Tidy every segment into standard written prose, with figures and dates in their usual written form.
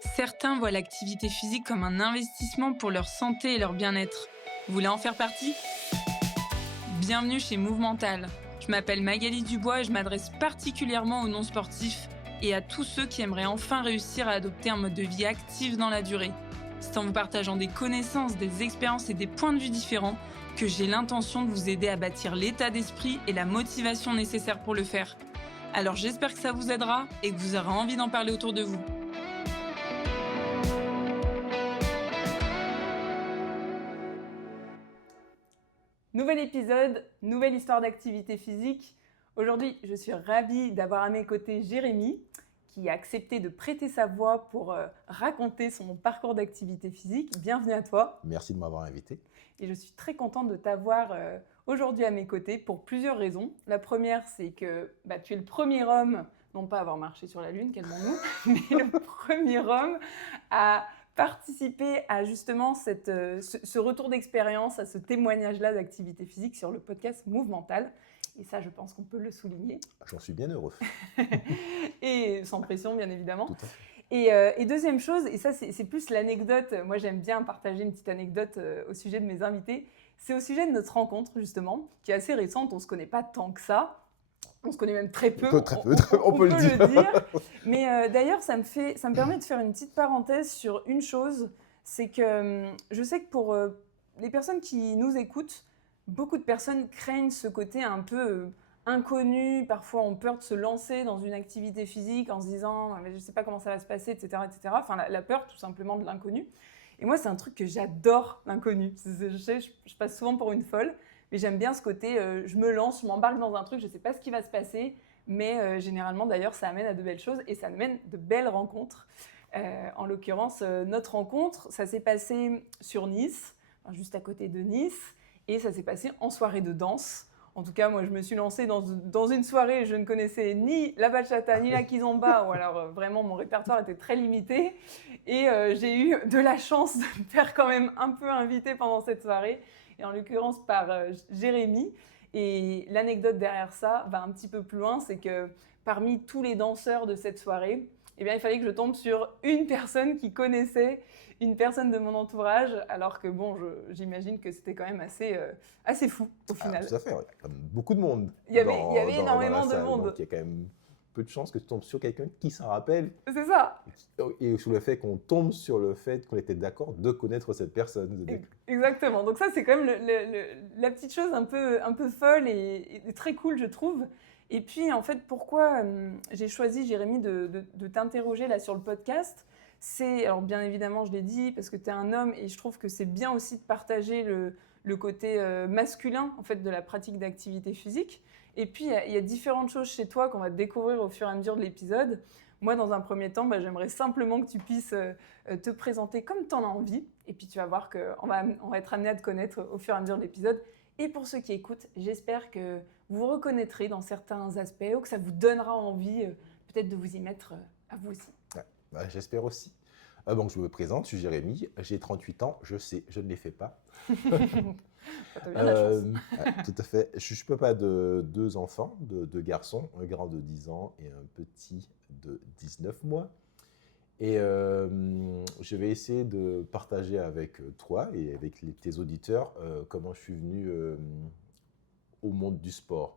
Certains voient l'activité physique comme un investissement pour leur santé et leur bien-être. Vous voulez en faire partie ? Bienvenue chez Movemental. Je m'appelle Magali Dubois et je m'adresse particulièrement aux non-sportifs et à tous ceux qui aimeraient enfin réussir à adopter un mode de vie actif dans la durée. C'est en vous partageant des connaissances, des expériences et des points de vue différents que j'ai l'intention de vous aider à bâtir l'état d'esprit et la motivation nécessaires pour le faire. Alors j'espère que ça vous aidera et que vous aurez envie d'en parler autour de vous. Nouvel épisode, nouvelle histoire d'activité physique. Aujourd'hui, je suis ravie d'avoir à mes côtés Jérémy, qui a accepté de prêter sa voix pour raconter son parcours d'activité physique. Bienvenue à toi. Merci de m'avoir invité. Et je suis très contente de t'avoir aujourd'hui à mes côtés pour plusieurs raisons. La première, c'est que tu es le premier homme, non pas à avoir marché sur la Lune, calmons-nous, mais le premier homme à participer à justement ce retour d'expérience, à ce témoignage-là d'activité physique sur le podcast Movemental. Et ça, je pense qu'on peut le souligner. J'en suis bien heureux. Et sans pression, bien évidemment. Tout à fait. Et deuxième chose, et ça c'est plus l'anecdote, moi j'aime bien partager une petite anecdote au sujet de mes invités, c'est au sujet de notre rencontre justement, qui est assez récente, on ne se connaît pas tant que ça. On se connaît même très peu, on peut le dire. Mais d'ailleurs, ça me permet de faire une petite parenthèse sur une chose, c'est que je sais que pour les personnes qui nous écoutent, beaucoup de personnes craignent ce côté un peu inconnu, parfois ont peur de se lancer dans une activité physique en se disant « mais je ne sais pas comment ça va se passer », etc. etc. Enfin, la peur tout simplement de l'inconnu. Et moi, c'est un truc que j'adore, l'inconnu. Je passe souvent pour une folle. Mais j'aime bien ce côté, je me lance, je m'embarque dans un truc, je ne sais pas ce qui va se passer, mais généralement d'ailleurs ça amène à de belles choses et ça amène de belles rencontres. En l'occurrence, notre rencontre, ça s'est passé sur Nice, juste à côté de Nice, et ça s'est passé en soirée de danse. En tout cas, moi je me suis lancée dans une soirée, je ne connaissais ni la bachata ni la kizomba, ou alors vraiment mon répertoire était très limité, et j'ai eu de la chance de me faire quand même un peu inviter pendant cette soirée, et en l'occurrence par Jérémy. Et l'anecdote derrière ça va un petit peu plus loin, c'est que parmi tous les danseurs de cette soirée, eh bien, il fallait que je tombe sur une personne qui connaissait une personne de mon entourage, alors que bon, j'imagine que c'était quand même assez fou au final. Tout à fait, ouais. Comme beaucoup de monde. Il y avait énormément de monde. Donc il y a quand même peu de chances que tu tombes sur quelqu'un qui s'en rappelle. C'est ça. Et sur le fait qu'on tombe sur le fait qu'on était d'accord de connaître cette personne. Exactement. Donc ça, c'est quand même la petite chose un peu folle et très cool, je trouve. Et puis, en fait, pourquoi j'ai choisi, Jérémy, de t'interroger là sur le podcast, alors bien évidemment, je l'ai dit, parce que tu es un homme et je trouve que c'est bien aussi de partager le côté masculin en fait, de la pratique d'activité physique. Et puis, il y a différentes choses chez toi qu'on va découvrir au fur et à mesure de l'épisode. Moi, dans un premier temps, j'aimerais simplement que tu puisses te présenter comme tu en as envie. Et puis, tu vas voir qu'on va être amené à te connaître au fur et à mesure de l'épisode. Et pour ceux qui écoutent, j'espère que vous vous reconnaîtrez dans certains aspects ou que ça vous donnera envie peut-être de vous y mettre à vous aussi. Ouais, j'espère aussi. Donc, je me présente, je suis Jérémy, j'ai 38 ans, je sais, je ne les fais pas. Ça te vient la chance. Tout à fait. Je suis papa de 2 enfants, de 2 garçons, un grand de 10 ans et un petit de 19 mois. Et je vais essayer de partager avec toi et avec tes auditeurs comment je suis venu au monde du sport.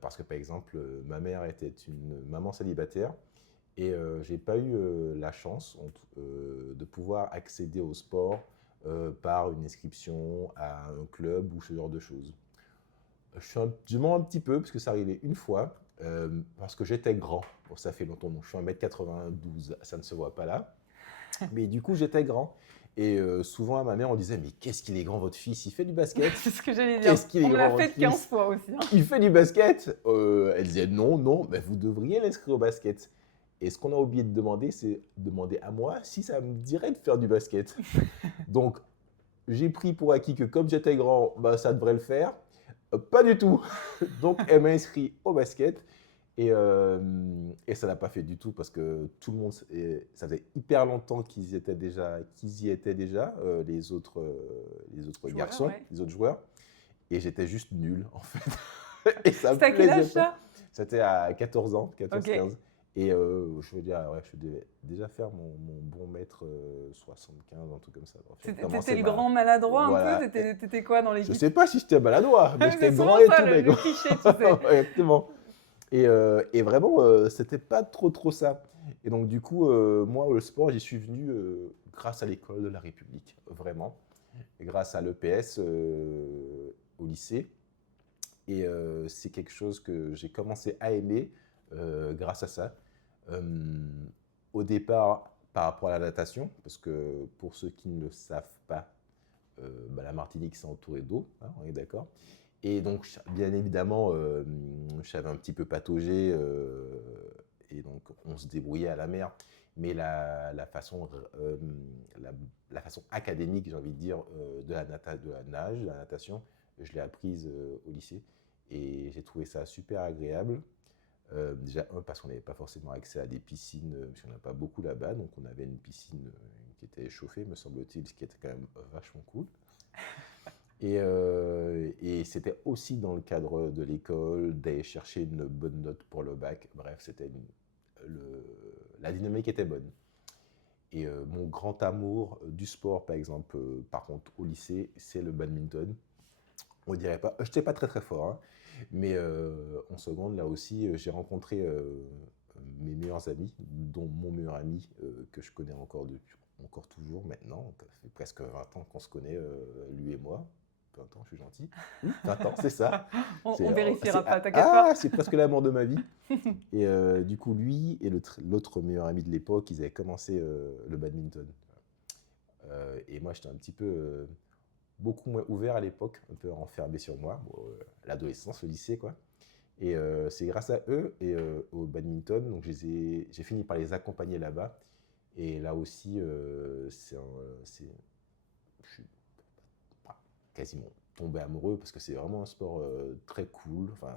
Parce que par exemple, ma mère était une maman célibataire et je n'ai pas eu la chance de pouvoir accéder au sport par une inscription à un club ou ce genre de choses. Je mens un petit peu parce que ça arrivait une fois, parce que j'étais grand. Bon, ça fait longtemps, je suis 1m92, ça ne se voit pas là. Mais du coup, j'étais grand. Et souvent à ma mère, on disait « Mais qu'est-ce qu'il est grand votre fils, il fait du basket ?» C'est ce que j'allais dire. On me l'a fait 15 fois aussi. Hein. Il fait du basket Elle disait « Non, mais vous devriez l'inscrire au basket. » Et ce qu'on a oublié de demander, c'est demander à moi si ça me dirait de faire du basket. Donc, j'ai pris pour acquis que comme j'étais grand, ça devrait le faire. Pas du tout. Donc, elle m'a inscrit au basket. Et ça n'a pas fait du tout parce que tout le monde, ça faisait hyper longtemps qu'ils y étaient déjà, les autres garçons, ouais. les autres joueurs. Et j'étais juste nul, en fait. Et ça me C'était à quel âge plaisait pas. ça ? C'était à 14 ans, 14-15. Okay. Et je veux dire, ouais, je devais déjà faire mon bon mètre 75, un truc comme ça. Donc, T'étais le grand maladroit un peu? Voilà. T'étais quoi dans Je l'équipe? sais pas si j'étais maladroit, mais j'étais C'est grand souvent et ça, tout, mec. le cliché, tu sais. Exactement. Et vraiment, c'était pas trop ça. Et donc, du coup, moi, le sport, j'y suis venu grâce à l'école de la République, vraiment. Et grâce à l'EPS au lycée. Et c'est quelque chose que j'ai commencé à aimer grâce à ça. Euh, Au départ, par rapport à la natation, parce que pour ceux qui ne le savent pas, la Martinique c'est entouré d'eau, hein, on est d'accord. Et donc, bien évidemment, je savais un petit peu patauger, et donc on se débrouillait à la mer. Mais la façon, la façon académique, j'ai envie de dire, de la nage, de la natation, je l'ai apprise au lycée. Et j'ai trouvé ça super agréable. Déjà, parce qu'on n'avait pas forcément accès à des piscines, parce qu'on n'a pas beaucoup là-bas. Donc, on avait une piscine qui était chauffée, me semble-t-il, ce qui était quand même vachement cool. Et c'était aussi dans le cadre de l'école, d'aller chercher une bonne note pour le bac. Bref, la dynamique était bonne. Et mon grand amour du sport, par exemple, par contre, au lycée, c'est le badminton. On dirait pas, je n'étais pas très fort, hein, mais en seconde, là aussi, j'ai rencontré mes meilleurs amis, dont mon meilleur ami que je connais encore toujours maintenant. Ça fait presque 20 ans qu'on se connaît, lui et moi. 20 ans, je suis gentil. Oui, 20 ans, c'est ça. On vérifiera pas, t'inquiète pas. C'est presque l'amour de ma vie. Et du coup, lui et l'autre meilleur ami de l'époque, ils avaient commencé le badminton. Et moi, j'étais un petit peu beaucoup moins ouvert à l'époque, un peu enfermé sur moi, bon, l'adolescence, le lycée, quoi. Et c'est grâce à eux et au badminton, donc j'ai fini par les accompagner là-bas. Et là aussi, je suis quasiment tombé amoureux parce que c'est vraiment un sport très cool. Enfin,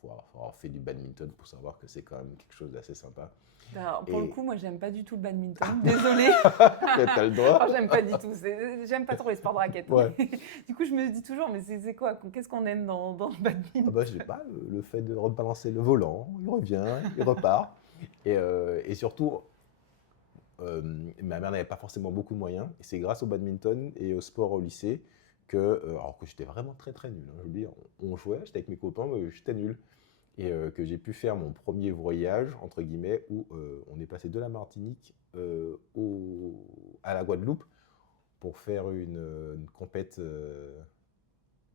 faut avoir fait du badminton pour savoir que c'est quand même quelque chose d'assez sympa. Alors, pour le coup, moi, j'aime pas du tout le badminton. Ah, désolée. t'as le droit. Oh, j'aime pas du tout. J'aime pas trop les sports de raquettes. Ouais. Du coup, je me dis toujours, mais c'est quoi? Qu'est-ce qu'on aime dans le badminton? Ah bah, je sais pas, le fait de rebalancer le volant, il revient, il repart. Et surtout, ma mère n'avait pas forcément beaucoup de moyens. Et c'est grâce au badminton et au sport au lycée alors que j'étais vraiment très nul, hein, je veux dire, on jouait, j'étais avec mes copains, mais j'étais nul. Et que j'ai pu faire mon premier voyage, entre guillemets, où on est passé de la Martinique à la Guadeloupe pour faire une compète.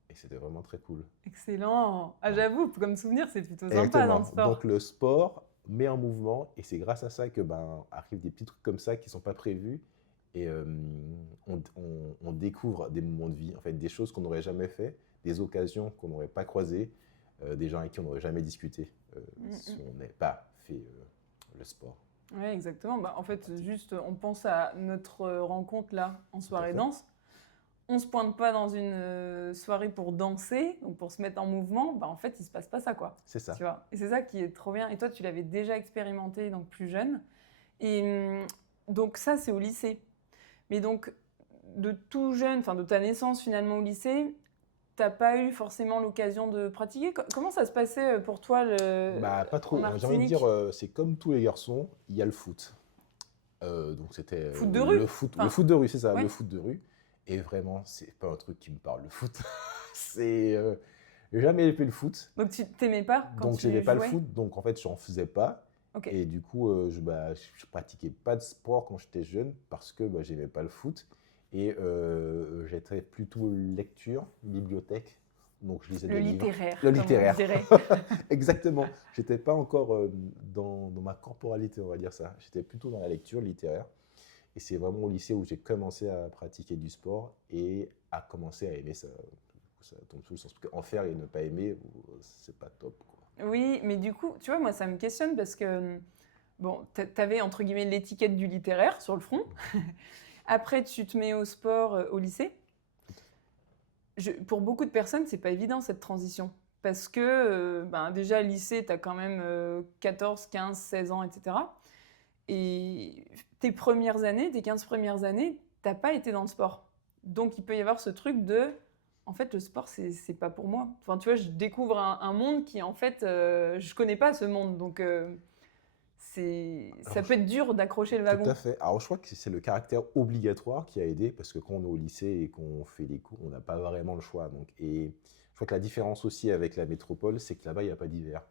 Et c'était vraiment très cool. Excellent. Ah, Ouais. j'avoue, comme souvenir, c'est plutôt sympa Exactement. dans le sport. Donc le sport met en mouvement et c'est grâce à ça que arrivent des petits trucs comme ça qui ne sont pas prévus et on découvre des moments de vie, en fait, des choses qu'on n'aurait jamais fait, des occasions qu'on n'aurait pas croisées, des gens avec qui on n'aurait jamais discuté si on n'avait pas fait le sport. Oui, exactement. En fait, juste, on pense à notre rencontre là en soirée danse. On se pointe pas dans une soirée pour danser ou pour se mettre en mouvement. En fait, il se passe pas ça, quoi. C'est ça. Tu vois. Et c'est ça qui est trop bien. Et toi, tu l'avais déjà expérimenté, donc plus jeune. Et donc ça, c'est au lycée. Mais donc, de tout jeune, enfin de ta naissance finalement au lycée, t'as pas eu forcément l'occasion de pratiquer? Comment ça se passait pour toi Pas trop. J'ai envie de dire, c'est comme tous les garçons, il y a le foot. Donc c'était foot de rue. Le foot de rue, c'est ça, ouais. le foot de rue. Et vraiment, c'est pas un truc qui me parle, le foot. C'est j'ai jamais fait le foot. Donc tu t'aimais pas quand Donc tu j'aimais pas le jouais? foot, donc en fait, j'en faisais pas. Ok. Et du coup, je pratiquais pas de sport quand j'étais jeune parce que j'aimais pas le foot. Et j'étais plutôt lecture, bibliothèque. Donc je lisais Le des livres. littéraire. Le comme littéraire. on dirait. Exactement. J'étais pas encore dans ma corporalité, on va dire ça. J'étais plutôt dans la lecture littéraire. Et c'est vraiment au lycée où j'ai commencé à pratiquer du sport et à commencer à aimer ça. Ça tombe sous le sens. Parce qu'en faire et ne pas aimer, c'est pas top, quoi. Oui, mais du coup, tu vois, moi, ça me questionne parce que, bon, t'avais, entre guillemets, l'étiquette du littéraire sur le front. Après, tu te mets au sport au lycée. Pour beaucoup de personnes, c'est pas évident, cette transition. Parce que, déjà, lycée, t'as quand même 14, 15, 16 ans, etc. Et tes 15 premières années, t'as pas été dans le sport. Donc, il peut y avoir ce truc de... En fait, le sport, c'est pas pour moi. Enfin, tu vois, je découvre un monde qui, en fait, je connais pas ce monde. Donc, ça peut être dur d'accrocher le Tout wagon. à fait. Alors, je crois que c'est le caractère obligatoire qui a aidé, parce que quand on est au lycée et qu'on fait les cours, on n'a pas vraiment le choix. Donc, et je crois que la différence aussi avec la métropole, c'est que là-bas, il n'y a pas d'hiver.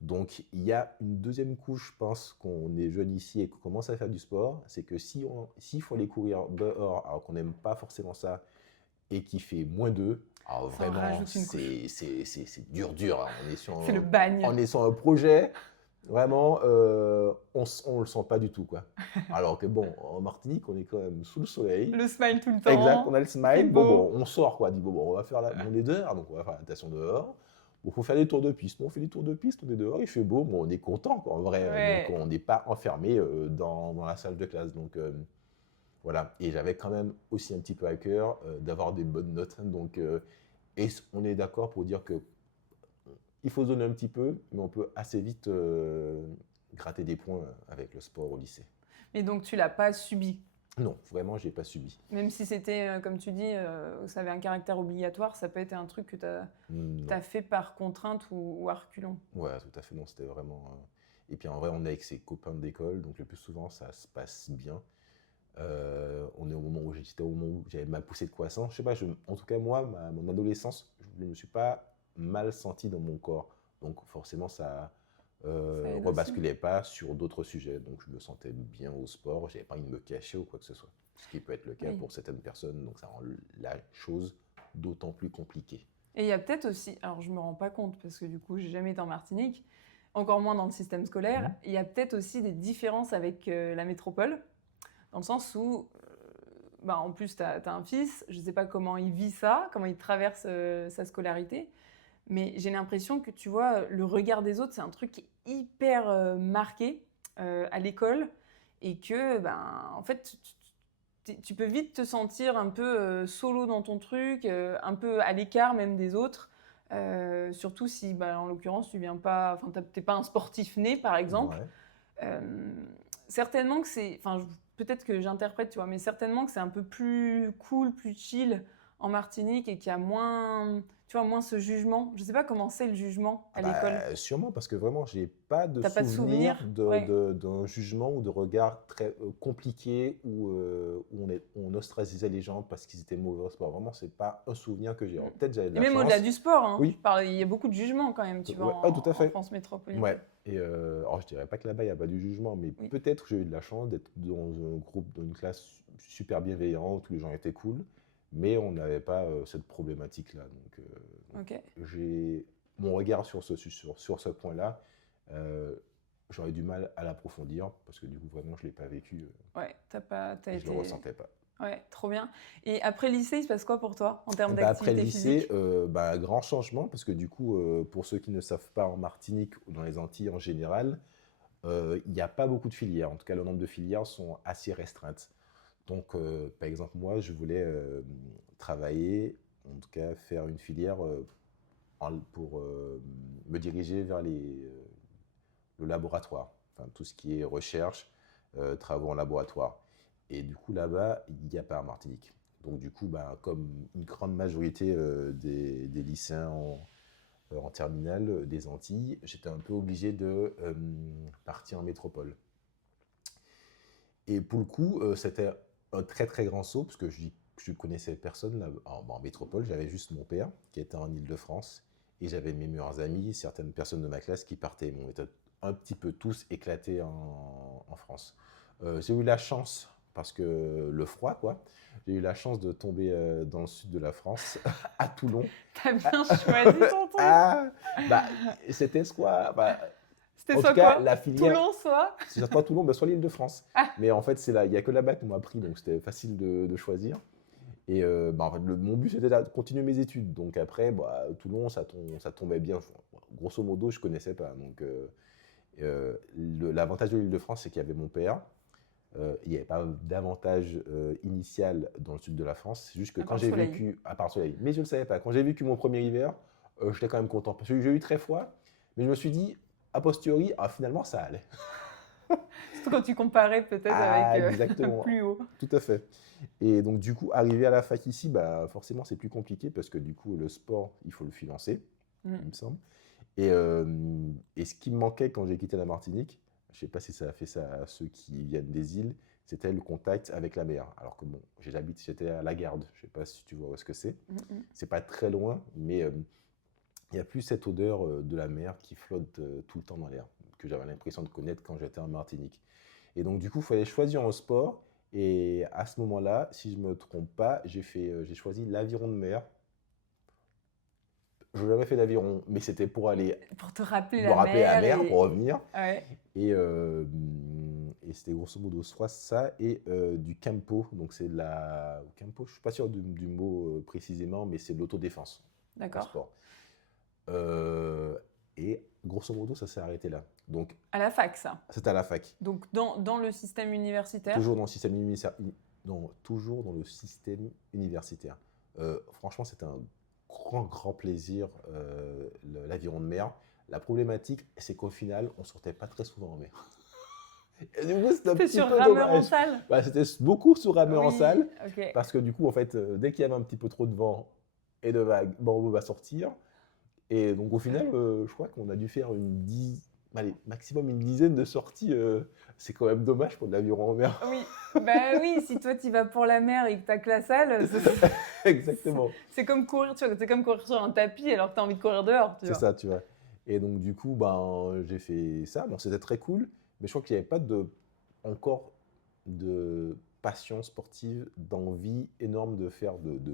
Donc, il y a une deuxième couche, je pense, qu'on est jeune ici et qu'on commence à faire du sport, c'est que s'il faut aller courir dehors, alors qu'on n'aime pas forcément ça, et qu'il fait -2, alors Ça en vraiment, rajoute une couche. c'est dur, dur, hein. C'est le bagne. On est sur un projet, vraiment, on le sent pas du tout, quoi. Alors que bon, en Martinique, on est quand même sous le soleil. Le smile tout le Exact, on temps. a le Il fait smile. beau. On sort, quoi. On dit, on va faire on est dehors, donc on va faire la natation dehors. Bon, faut faire des tours de piste. Bon, on fait des tours de piste, on est dehors, il fait beau, bon, on est content, quoi, en vrai. Donc, Ouais. on n'est pas enfermé dans la salle de classe. Donc, voilà. Et j'avais quand même aussi un petit peu à cœur d'avoir des bonnes notes. Donc, et on est d'accord pour dire que il faut se donner un petit peu, mais on peut assez vite gratter des points avec le sport au lycée. Mais donc, tu l'as pas subi. Non, vraiment, je n'ai pas subi. Même si c'était, comme tu dis, ça avait un caractère obligatoire, ça peut être un truc que tu Non. as fait par contrainte ou à reculons. Ouais, tout à fait. Non, c'était vraiment. Et puis en vrai, on est avec ses copains d'école, donc le plus souvent, ça se passe bien. On est au moment où j'étais au moment où j'avais ma poussée de croissance. Je sais pas, en tout cas, moi, mon adolescence, je ne me suis pas mal senti dans mon corps. Donc forcément, ça Ça aide aussi. rebasculait pas sur d'autres sujets. Donc je me sentais bien au sport, j'avais pas envie de me cacher ou quoi que ce soit. Ce qui peut être le cas Oui. pour certaines personnes, donc ça rend la chose d'autant plus compliquée. Et il y a peut-être aussi, alors je me rends pas compte parce que du coup, j'ai jamais été en Martinique, encore moins dans le système scolaire, Mhm. il y a peut-être aussi des différences avec la métropole, dans le sens où, bah, en plus, tu as un fils, je sais pas comment il vit ça, comment il traverse sa scolarité, mais j'ai l'impression que, tu vois, le regard des autres, c'est un truc qui est hyper marqué à l'école et que, ben, en fait, tu peux vite te sentir un peu solo dans ton truc, un peu à l'écart même des autres. Surtout si, bah, en l'occurrence, tu viens pas, enfin, t'es pas un sportif né, par exemple. Ouais. Euh, certainement que c'est, enfin, peut-être que j'interprète, tu vois, mais certainement que c'est un peu plus cool, plus chill en Martinique et qu'il y a moins, tu vois, moins ce jugement. Je sais pas comment c'est le jugement Ah à l'école. bah, sûrement, parce que vraiment, j'ai pas de T'as pas de souvenir souvenir? Ouais. d'un jugement ou de regard très compliqué où on ostracisait les gens parce qu'ils étaient mauvais au sport. Vraiment, c'est pas un souvenir que j'ai. Alors, peut-être j'avais de Et la même au-delà chance. du sport, hein, je Oui, parle, il y a beaucoup de jugement quand même, tu vois, ouais, ah, tout à en fait. France métropolitaine. Ouais. Et alors, je dirais pas que là-bas, il n'y a pas du jugement, mais Oui. peut-être que j'ai eu de la chance d'être dans un groupe, dans une classe super bienveillant, où tous les gens étaient cool, mais on n'avait pas cette problématique-là. Ok. J'ai mon regard sur sur ce point-là, euh, j'aurais du mal à l'approfondir parce que du coup, vraiment, je ne l'ai pas vécu Ouais, t'as et je ne été. le ressentais pas. Ouais, trop bien. Et après le lycée, il se passe quoi pour toi en termes Bah, après le d'activité lycée, physique? grand changement parce que du coup, pour ceux qui ne savent pas, en Martinique ou dans les Antilles en général, il n'y a pas beaucoup de filières. En tout cas, le nombre de filières sont assez restreintes. Donc, par exemple, moi, je voulais travailler, en tout cas faire une filière pour me diriger vers le laboratoire, enfin, tout ce qui est recherche, travaux en laboratoire. Et du coup, là-bas, il n'y a pas en Martinique. Donc, du coup, ben, comme une grande majorité des lycéens en terminale des Antilles, j'étais un peu obligé de partir en métropole. Et pour le coup, c'était un très très grand saut, parce que je connaissais personne là, en métropole, j'avais juste mon père qui était en Île-de-France, et j'avais mes meilleurs amis, certaines personnes de ma classe qui partaient. On était un petit peu tous éclatés en France. J'ai eu la chance, parce que le froid, quoi, j'ai eu la chance de tomber dans le sud de la France, à Toulon. T'as bien choisi ton truc. Ah, bah, c'était quoi bah, C'était en tout soit cas, quoi? la filière, Toulon, soit? si ça se passe Toulon, bah, soit l'Île-de-France. Ah, Mais en fait, c'est là, il n'y a que là-bas qu'on m'a pris, donc c'était facile de choisir. Et bah, en fait, mon but, c'était de continuer mes études. Donc après, bah, Toulon, ça tombait bien. Grosso modo, je ne connaissais pas. Donc l'avantage de l'Île-de-France, c'est qu'il y avait mon père. Il n'y avait pas d'avantage initial dans le sud de la France. C'est juste que à quand part le j'ai soleil. vécu, à part le soleil, mais je ne le savais pas, quand j'ai vécu mon premier hiver, j'étais quand même content. Parce que j'ai eu très froid, mais je me suis dit, a posteriori, ah, finalement, ça allait. Surtout quand tu comparais peut-être avec Ah, exactement. plus haut. Tout à fait. Et donc, du coup, arriver à la fac ici, bah, forcément, c'est plus compliqué parce que du coup, le sport, il faut le financer, il Mm. me semble. Et ce qui me manquait quand j'ai quitté la Martinique, je ne sais pas si ça a fait ça à ceux qui viennent des îles, c'était le contact avec la mer. Alors que bon, j'étais à La Garde, je ne sais pas si tu vois où est-ce que c'est. Mhm. C'est pas très loin, mais il n'y a plus cette odeur de la mer qui flotte tout le temps dans l'air, que j'avais l'impression de connaître quand j'étais en Martinique. Et donc, du coup, il fallait choisir un sport. Et à ce moment-là, si je ne me trompe pas, j'ai choisi l'aviron de mer. Je n'ai jamais fait d'aviron, mais c'était pour aller Pour te rappeler me la rappeler la mer mer, pour et... revenir. Ouais, Et c'était grosso modo soit ça et du Campo. Donc, c'est de la. Campo, je ne suis pas sûr du mot précisément, mais c'est de l'autodéfense en d'accord. sport. Euh, et grosso modo, ça s'est arrêté là. Donc, À la fac, ça. c'était à la fac. Donc, dans le système universitaire. Toujours dans le système universitaire. Non, toujours dans le système universitaire. Franchement, c'était un grand plaisir, l'aviron de mer. La problématique, c'est qu'au final, on sortait pas très souvent en mer. Et du coup, c'était un C'était petit sur peu rameur en dommage. salle. Bah, c'était beaucoup sur rameur en Oui, salle, ok. parce que du coup, en fait, dès qu'il y avait un petit peu trop de vent et de vagues, Bordeaux va sortir. Et donc, au final, je crois qu'on a dû faire allez, maximum une dizaine de sorties. C'est quand même dommage pour de l'aviron en mer. Oui, bah oui, si toi tu vas pour la mer et que t'as que la salle, Exactement. c'est comme courir, tu vois, c'est comme courir sur un tapis alors que t'as envie de courir dehors, tu C'est vois. ça, tu vois. Et donc, du coup, ben, j'ai fait ça. Bon, c'était très cool, mais je crois qu'il n'y avait pas encore de passion sportive, d'envie énorme de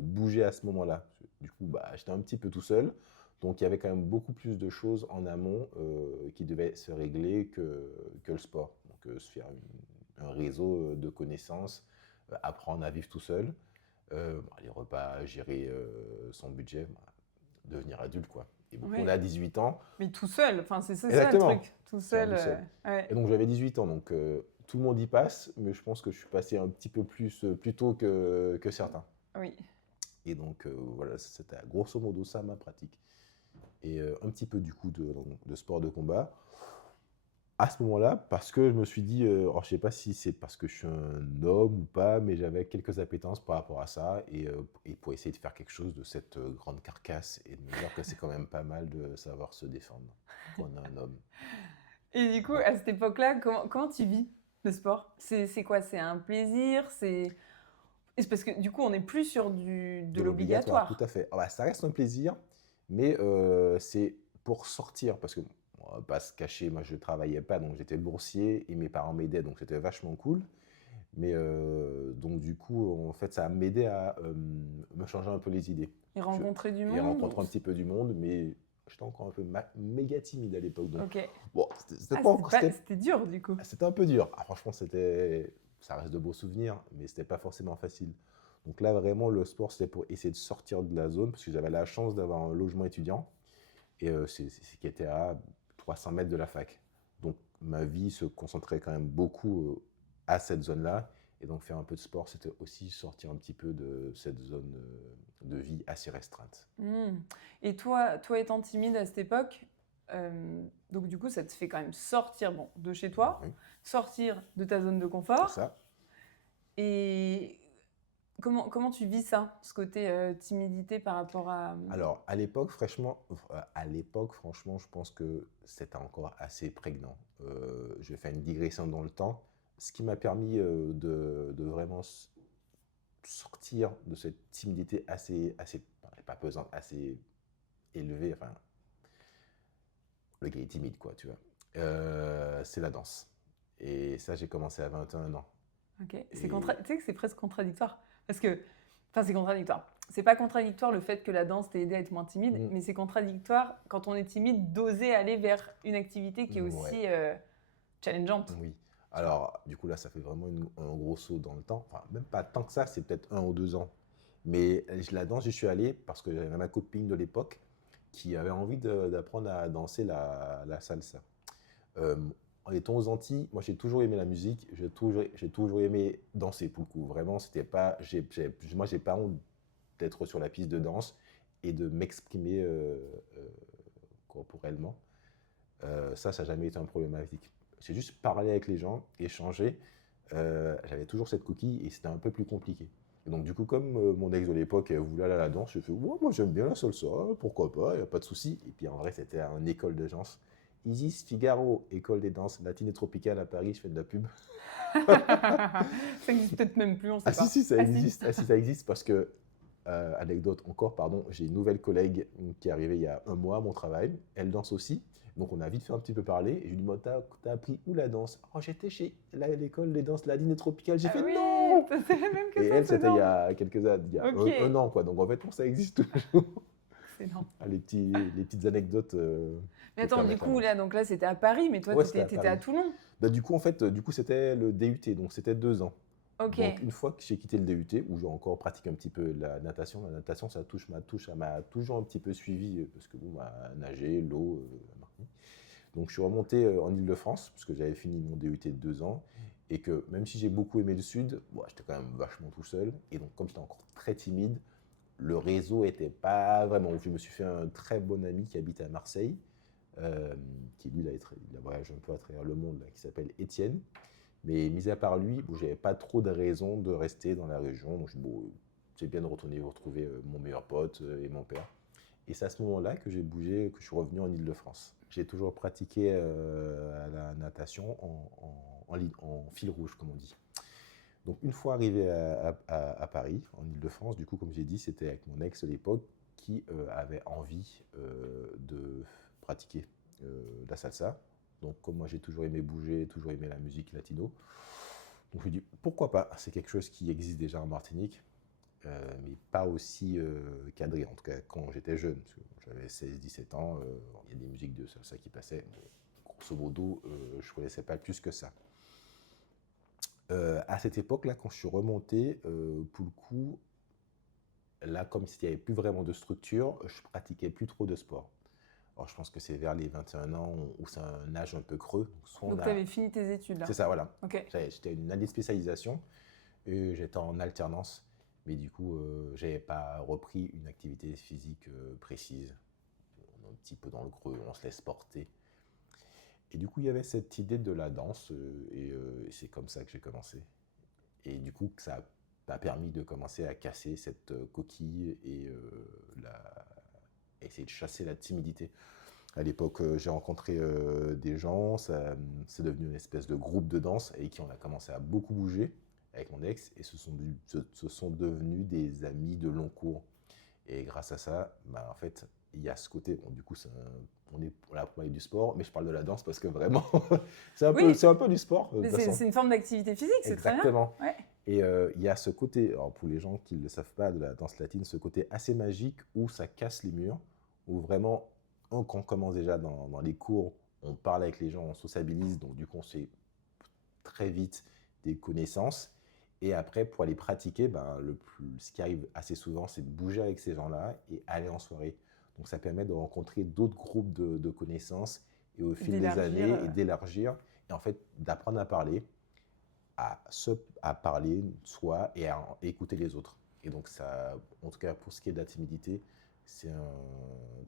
bouger à ce moment-là. Du coup, bah, j'étais un petit peu tout seul. Donc, il y avait quand même beaucoup plus de choses en amont qui devaient se régler que le sport. Donc, se faire un réseau de connaissances, apprendre à vivre tout seul, les repas, gérer son budget, bah, devenir adulte, quoi. Et donc, on Ouais. a 18 ans. Mais tout seul, enfin c'est ça le Exactement. truc, tout C'est un seul. peu seul. Ouais. Et donc, j'avais 18 ans, donc tout le monde y passe, mais je pense que je suis passé un petit peu plus tôt que certains. Oui. Et donc, voilà, c'était grosso modo ça ma pratique. Et un petit peu du coup de sport de combat. À ce moment-là, parce que je me suis dit, alors je sais pas si c'est parce que je suis un homme ou pas, mais j'avais quelques appétences par rapport à ça et pour essayer de faire quelque chose de cette grande carcasse et de me dire que c'est quand même pas mal de savoir se défendre quand on est un homme. Et du coup, à cette époque-là, comment tu vis le sport? C'est quoi? C'est un plaisir? C'est parce que du coup, on n'est plus sur de De l'obligatoire, tout l'obligatoire. à fait. Ah bah, ça reste un plaisir, mais c'est pour sortir, parce que bon, on va pas se cacher, moi je travaillais pas, donc j'étais boursier et mes parents m'aidaient, donc c'était vachement cool. Mais donc du coup, en fait, ça m'aidait à me changer un peu les idées. Et Je- rencontrer du et monde? rencontrer un petit peu du monde, mais j'étais encore un peu méga timide à l'époque. Donc Ok. bon, c'était Ah, pas encore, c'était dur du coup. c'était un peu dur. Ah, franchement, ça reste de beaux souvenirs, mais c'était pas forcément facile. Donc là, vraiment, le sport, c'était pour essayer de sortir de la zone, parce que j'avais la chance d'avoir un logement étudiant, et c'est ce qui était à 300 mètres de la fac. Donc ma vie se concentrait quand même beaucoup à cette zone-là, et donc faire un peu de sport, c'était aussi sortir un petit peu de cette zone de vie assez restreinte. Hmm. Et toi étant timide à cette époque, donc du coup, ça te fait quand même sortir bon, de chez toi, Oui, sortir de ta zone de c'est confort. ça. Et comment tu vis ça, ce côté timidité par rapport à... Alors, à l'époque, franchement, je pense que c'était encore assez prégnant. Je vais faire une digression dans le temps. Ce qui m'a permis de vraiment sortir de cette timidité assez, pas pesante, assez élevée, enfin, le gars est timide, quoi, tu vois. C'est la danse. Et ça, j'ai commencé à 21 ans. Ok, tu Et sais que c'est presque contradictoire. Parce que, enfin, c'est contradictoire. C'est pas contradictoire le fait que la danse t'ait aidé à être moins timide, mm, mais c'est contradictoire quand on est timide d'oser aller vers une activité qui est ouais. aussi challengeante. Oui. Tu vois. Alors, du coup, là, ça fait vraiment un gros saut dans le temps. Enfin, même pas tant que ça, c'est peut-être 1 ou 2 ans. Mais la danse, j'y suis allé parce que j'avais ma copine de l'époque qui avait envie d'apprendre à danser la salsa. Euh, en étant aux Antilles, moi, j'ai toujours aimé la musique. J'ai toujours aimé danser, pour le coup. Vraiment, c'était pas... moi, j'ai pas honte d'être sur la piste de danse et de m'exprimer corporellement. Ça n'a jamais été un problématique. J'ai juste parlé avec les gens, échangé. J'avais toujours cette coquille et c'était un peu plus compliqué. Et donc, du coup, comme mon ex de l'époque voulait aller à la danse, je fais ouais, moi j'aime bien la salsa, pourquoi pas, il n'y a pas de souci. Et puis en vrai, c'était une école de danse Isis Figaro, école des danses latines et tropicales à Paris, je fais de la pub. Ça existe peut-être même plus, on sait Ah pas. si, ça Ah, si. existe. Ah si, ça existe parce que, anecdote encore, pardon, j'ai une nouvelle collègue qui est arrivée il y a un mois à mon travail. Elle danse aussi. Donc on a vite fait un petit peu parler. Et je lui ai dit, moi, t'as appris où la danse? Oh, j'étais chez l'école des danses latines et tropicales. J'ai Ah fait oui, non! ça, c'est même que Et ça, elle, c'est c'était il y énorme. a il y a Ok, un an, quoi. Donc en fait, ça existe toujours. c'est énorme. Ah, les petites anecdotes Mais que attends, faire du avec la coup, là, danse. donc là, c'était à Paris, mais toi, Ouais, c'était à t'étais à Paris. Toulon. Bah, du coup, en fait, c'était le DUT, donc c'était 2 ans. Ok. Donc, une fois que j'ai quitté le DUT, où j'ai encore pratiqué un petit peu la natation, ça m'a toujours un petit peu suivi, parce que bon, bah, nager, l'eau, la Martinique. Donc, je suis remonté en Île-de-France, parce que j'avais fini mon DUT de 2 ans, et que même si j'ai beaucoup aimé le Sud, bon, j'étais quand même vachement tout seul, et donc, comme j'étais encore très timide, le réseau n'était pas vraiment ouf. Je me suis fait un très bon ami qui habite à Marseille, qui lui, il a voyagé un peu à travers le monde, là, qui s'appelle Étienne. Mais mis à part lui, bon, j'avais pas trop de raison de rester dans la région. Donc, bon, j'ai bien de retourner retrouver mon meilleur pote et mon père. Et c'est à ce moment-là que j'ai bougé, que je suis revenu en Île-de-France. J'ai toujours pratiqué la natation en fil rouge, comme on dit. Donc, une fois arrivé à Paris, en Île-de-France, du coup, comme j'ai dit, c'était avec mon ex de l'époque qui avait envie de pratiquer la salsa. Donc, comme moi, j'ai toujours aimé bouger, toujours aimé la musique latino. Donc, je me dis, pourquoi pas? C'est quelque chose qui existe déjà en Martinique, mais pas aussi cadré, en tout cas quand j'étais jeune. Parce que j'avais 16-17 ans, il y a des musiques de salsa qui passaient. Mais grosso modo, je ne connaissais pas plus que ça. À cette époque-là, quand je suis remonté, pour le coup, là, comme s'il n'y avait plus vraiment de structure, je pratiquais plus trop de sport. Alors, je pense que c'est vers les 21 ans où c'est un âge un peu creux. Soit Donc, tu avais fini tes études, là. C'est ça, voilà. Ok. J'étais une année de spécialisation et j'étais en alternance. Mais du coup, je n'avais pas repris une activité physique précise. On est un petit peu dans le creux, on se laisse porter. Et du coup, il y avait cette idée de la danse et c'est comme ça que j'ai commencé. Et du coup, ça m'a permis de commencer à casser cette coquille et essayer de chasser la timidité. À l'époque, j'ai rencontré des gens, c'est devenu une espèce de groupe de danse avec qui on a commencé à beaucoup bouger avec mon ex et ce sont devenus des amis de long cours. Et grâce à ça, bah, en fait, il y a ce côté, bon, du coup, on est pour la parler du sport, mais je parle de la danse parce que vraiment, Oui, c'est un peu du sport, de mais toute façon. c'est une forme d'activité physique, c'est très bien. Exactement. Ouais. Et il y a ce côté, alors pour les gens qui ne le savent pas de la danse latine, ce côté assez magique où ça casse les murs, où vraiment, quand on commence déjà dans les cours, on parle avec les gens, on sociabilise, donc du coup on se fait très vite des connaissances. Et après, pour aller pratiquer, ben, ce qui arrive assez souvent, c'est de bouger avec ces gens-là et aller en soirée. Donc ça permet de rencontrer d'autres groupes de connaissances et au fil des D'élargir, années et d'élargir et en fait d'apprendre à parler à parler soi et à écouter les autres. Et donc, ça, en tout cas, pour ce qui est de la timidité, c'est un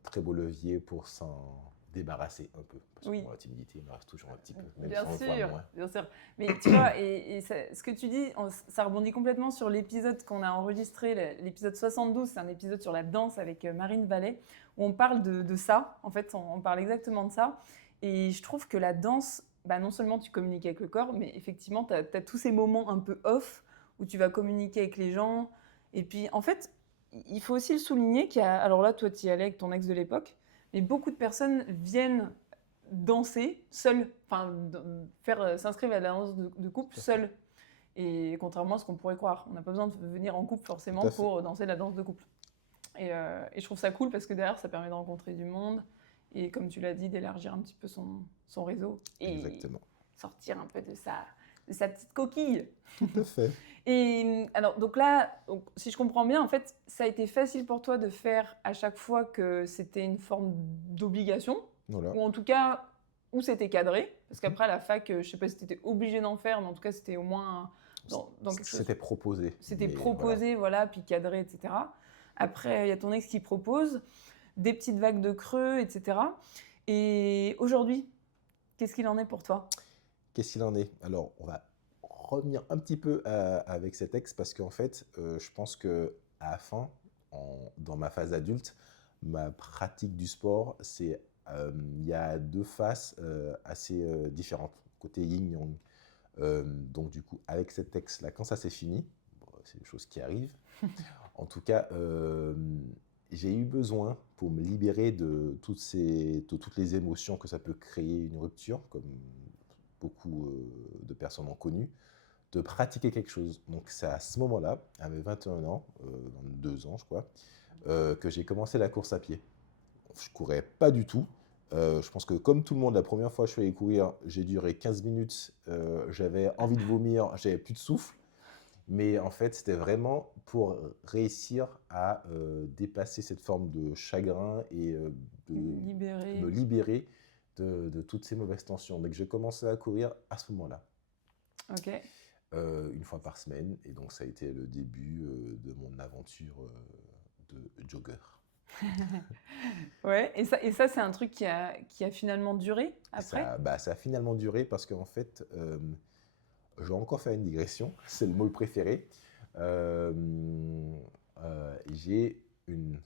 très beau levier pour s'en débarrasser un peu. Parce que Oui. bon, la timidité, il me reste toujours un petit peu, même Bien si on le voit sûr, moins. bien sûr. Mais tu vois, ce que tu dis, ça rebondit complètement sur l'épisode qu'on a enregistré, l'épisode 72, c'est un épisode sur la danse avec Marine Vallet, où on parle de ça, en fait, on parle exactement de ça. Et je trouve que la danse, bah, non seulement tu communiques avec le corps, mais effectivement, tu as tous ces moments un peu off, où tu vas communiquer avec les gens. Et puis, en fait, il faut aussi le souligner qu'il y a, alors là, toi, tu y allais avec ton ex de l'époque, mais beaucoup de personnes viennent danser seul, enfin s'inscrivent à la danse de couple seul. Et contrairement à ce qu'on pourrait croire, on n'a pas besoin de venir en couple forcément pour danser la danse de couple. Et je trouve ça cool parce que derrière, ça permet de rencontrer du monde et comme tu l'as dit, d'élargir un petit peu son réseau et Exactement. sortir un peu de sa petite coquille. Tout à fait. Et alors, donc là, si je comprends bien, en fait, ça a été facile pour toi de faire à chaque fois que c'était une forme d'obligation, Voilà. ou en tout cas, où c'était cadré, parce qu'après, à la fac, je ne sais pas si tu étais obligé d'en faire, mais en tout cas, c'était au moins dans quelque chose. C'était proposé. C'était proposé, voilà, puis cadré, etc. Après, il y a ton ex qui propose des petites vagues de creux, etc. Et aujourd'hui, qu'est-ce qu'il en est pour toi? Qu'est-ce qu'il en est? Alors, on va revenir un petit peu avec cet ex parce qu'en fait, je pense qu'à la fin, dans ma phase adulte, ma pratique du sport s'est il y a deux faces assez différentes, côté yin-yang. Donc du coup, avec cet texte-là, quand ça s'est fini, bon, c'est des choses qui arrivent, en tout cas, j'ai eu besoin, pour me libérer de toutes les émotions que ça peut créer une rupture, comme beaucoup de personnes ont connu, de pratiquer quelque chose. Donc c'est à ce moment-là, à mes 21 ans, dans 2 ans je crois, que j'ai commencé la course à pied. Je courais pas du tout. Je pense que comme tout le monde, la première fois que je suis allé courir, j'ai duré 15 minutes, j'avais envie de vomir, j'avais plus de souffle. Mais en fait, c'était vraiment pour réussir à dépasser cette forme de chagrin et de Libéré. me libérer de toutes ces mauvaises tensions. Donc j'ai commencé à courir à ce moment-là, Ok. une fois par semaine. Et donc ça a été le début de mon aventure de jogger. Ouais, et ça c'est un truc qui a finalement duré après? Ça a finalement duré parce qu'en fait, je vais encore faire une digression, c'est le mot préféré. Euh, j'ai une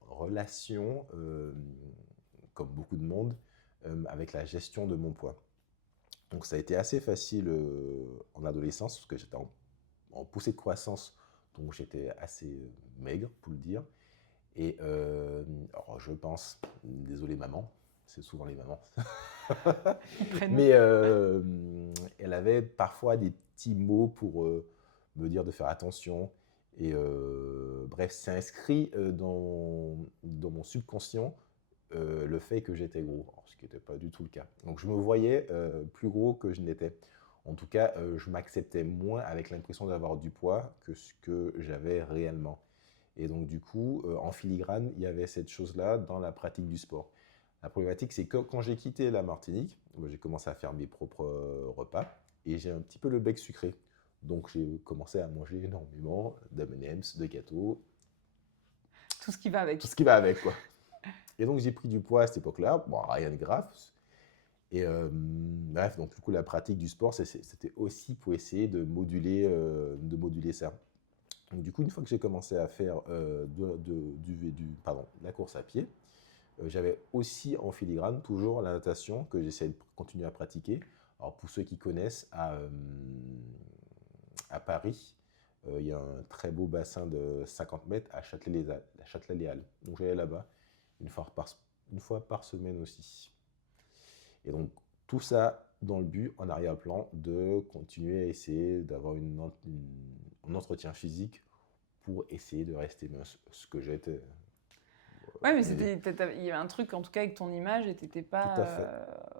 relation, comme beaucoup de monde, avec la gestion de mon poids. Donc ça a été assez facile en adolescence, parce que j'étais en poussée de croissance, donc j'étais assez maigre, pour le dire. Et alors je pense, désolé maman, c'est souvent les mamans, Ils prennent. mais elle avait parfois des petits mots pour me dire de faire attention. Et bref, c'est inscrit dans mon subconscient le fait que j'étais gros, alors, ce qui n'était pas du tout le cas. Donc je me voyais plus gros que je n'étais. En tout cas, je m'acceptais moins avec l'impression d'avoir du poids que ce que j'avais réellement. Et donc du coup, en filigrane, il y avait cette chose-là dans la pratique du sport. La problématique, c'est que quand j'ai quitté la Martinique, moi, j'ai commencé à faire mes propres repas et j'ai un petit peu le bec sucré. Donc j'ai commencé à manger énormément d'M&M's, de gâteaux, Tout ce qui va avec. tout ce qui va avec, quoi. Et donc j'ai pris du poids à cette époque-là, bon, rien de grave. Et bref, donc du coup la pratique du sport, c'était aussi pour essayer de moduler ça. Donc du coup, une fois que j'ai commencé à faire la course à pied, j'avais aussi en filigrane toujours la natation que j'essayais de continuer à pratiquer. Alors pour ceux qui connaissent, à Paris, il y a un très beau bassin de 50 mètres à Châtelet-Les Halles. Donc j'allais là-bas une fois par semaine aussi. Et donc tout ça dans le but, en arrière-plan, de continuer à essayer d'avoir un entretien physique pour essayer de rester mince, ce que j'étais. Ouais, mais il y avait un truc en tout cas avec ton image et t'étais Tout pas à fait.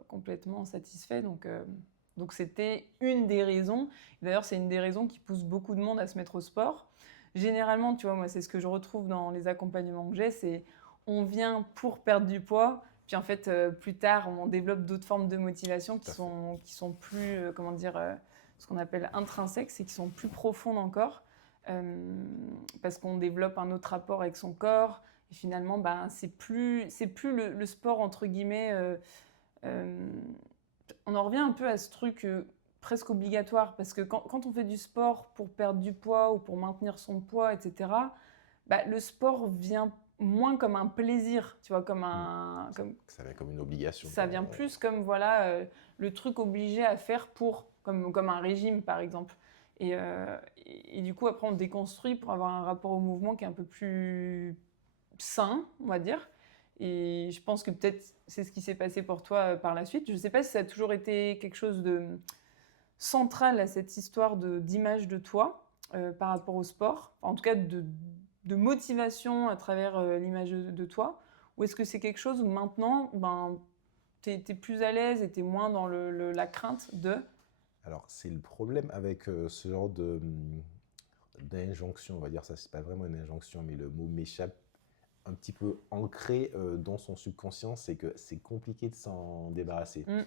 complètement satisfait. Donc c'était une des raisons. D'ailleurs, c'est une des raisons qui pousse beaucoup de monde à se mettre au sport. Généralement, tu vois, moi, c'est ce que je retrouve dans les accompagnements que j'ai, c'est on vient pour perdre du poids, puis en fait, plus tard, on développe d'autres formes de motivation Tout à fait. qui sont plus, comment dire, ce qu'on appelle intrinsèques, c'est qui sont plus profondes encore, parce qu'on développe un autre rapport avec son corps. Et finalement, ben, c'est plus le sport, entre guillemets. Euh, on en revient un peu à ce truc presque obligatoire, parce que quand on fait du sport pour perdre du poids ou pour maintenir son poids, etc., bah, le sport vient moins comme un plaisir, tu vois, Ça vient comme une obligation. ça vient plus comme voilà le truc obligé à faire comme un régime, par exemple. Et du coup, après, on déconstruit pour avoir un rapport au mouvement qui est un peu plus sain, on va dire. Et je pense que peut-être c'est ce qui s'est passé pour toi par la suite. Je ne sais pas si ça a toujours été quelque chose de central à cette histoire d'image de toi par rapport au sport, en tout cas de motivation à travers l'image de toi, ou est-ce que c'est quelque chose où maintenant, ben, tu es plus à l'aise et tu es moins dans la crainte de... Alors, c'est le problème avec ce genre d'injonction, on va dire ça, c'est pas vraiment une injonction, mais le mot m'échappe, un petit peu ancré dans son subconscient, c'est que c'est compliqué de s'en débarrasser. Mm.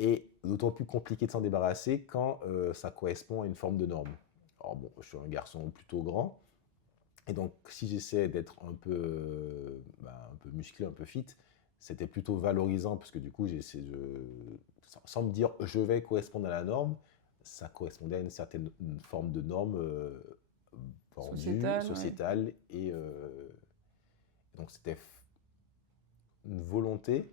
Et d'autant plus compliqué de s'en débarrasser quand ça correspond à une forme de norme. Alors bon, je suis un garçon plutôt grand, et donc si j'essaie d'être un peu musclé, un peu fit, c'était plutôt valorisant, parce que du coup, sans me dire je vais correspondre à la norme, ça correspondait à une forme de norme vendue, Sociétal, ouais. sociétale, et donc c'était une volonté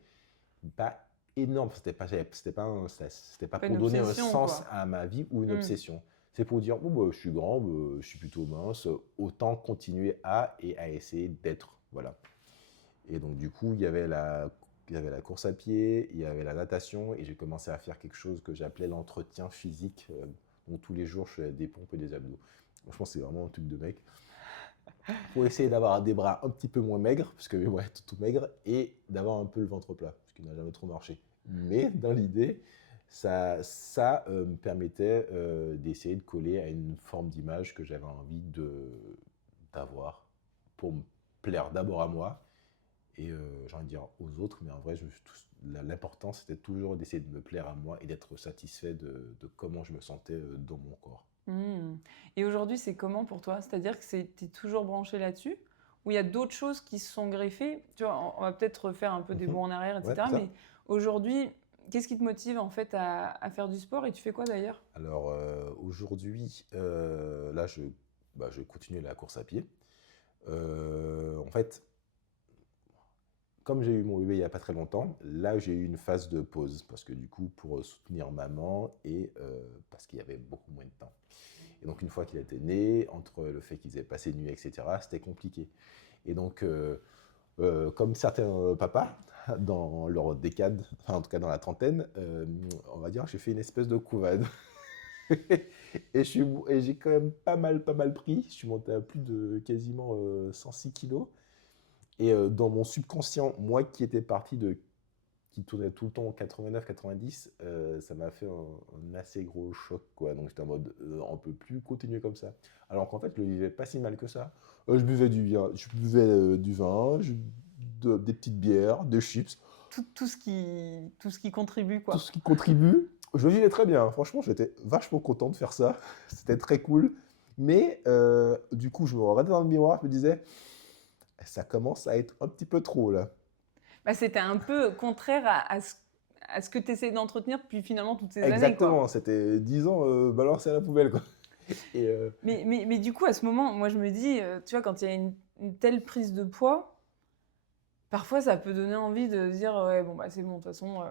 pas énorme. C'était pas Pas pour une donner un obsession, sens quoi. à ma vie ou une Hmm. obsession. C'est pour dire, bon, bah, je suis grand, bah, je suis plutôt mince, autant continuer à essayer d'être. Voilà. Et donc, du coup, il y avait la course à pied, il y avait la natation, et j'ai commencé à faire quelque chose que j'appelais l'entretien physique. Donc, tous les jours, je fais des pompes et des abdos. Franchement, c'est vraiment un truc de mec. Pour essayer d'avoir des bras un petit peu moins maigres, parce que ouais, tout maigre, et d'avoir un peu le ventre plat, parce qu'il n'a jamais trop marché. Mais dans l'idée, ça me permettait d'essayer de coller à une forme d'image que j'avais envie d'avoir pour me plaire d'abord à moi et j'ai envie de dire aux autres, mais en vrai, l'important c'était toujours d'essayer de me plaire à moi et d'être satisfait de comment je me sentais dans mon corps. Hmm. Et aujourd'hui, c'est comment pour toi? C'est-à-dire que t'es toujours branché là-dessus? Ou il y a d'autres choses qui se sont greffées? Tu vois, on va peut-être refaire un peu des Mhm. bons en arrière, Ouais, etc. ça. Mais aujourd'hui, qu'est-ce qui te motive en fait à faire du sport et tu fais quoi d'ailleurs? Alors aujourd'hui, là, je continue la course à pied. En fait, comme j'ai eu mon bébé il n'y a pas très longtemps, là j'ai eu une phase de pause parce que du coup pour soutenir maman et parce qu'il y avait beaucoup moins de temps. Et donc une fois qu'il était né, entre le fait qu'ils aient passé nuit, etc., c'était compliqué. Et donc comme certains papas dans leur décade, enfin en tout cas dans la trentaine, on va dire que j'ai fait une espèce de couvade. Et j'ai quand même pas mal pris. Je suis monté à plus de quasiment 106 kilos. Et dans mon subconscient, moi qui tournait tout le temps en 89-90, ça m'a fait un assez gros choc, quoi. Donc j'étais en mode, on peut plus continuer comme ça. Alors qu'en fait, je le vivais pas si mal que ça. Je buvais du vin, des petites bières, des chips, Tout ce qui contribue, tout quoi. ce qui contribue. Je le vivais très bien. Franchement, j'étais vachement content de faire ça. C'était très cool. Mais du coup, je me regardais dans le miroir, je me disais, ça commence à être un petit peu trop là. Bah, c'était un peu contraire à ce que tu essayes d'entretenir depuis finalement toutes ces années, quoi. Exactement, c'était 10 ans balancé à la poubelle, quoi. Et Mais du coup, à ce moment, moi je me dis, tu vois, quand il y a une telle prise de poids, parfois ça peut donner envie de dire, ouais, bon, bah c'est bon, de toute façon,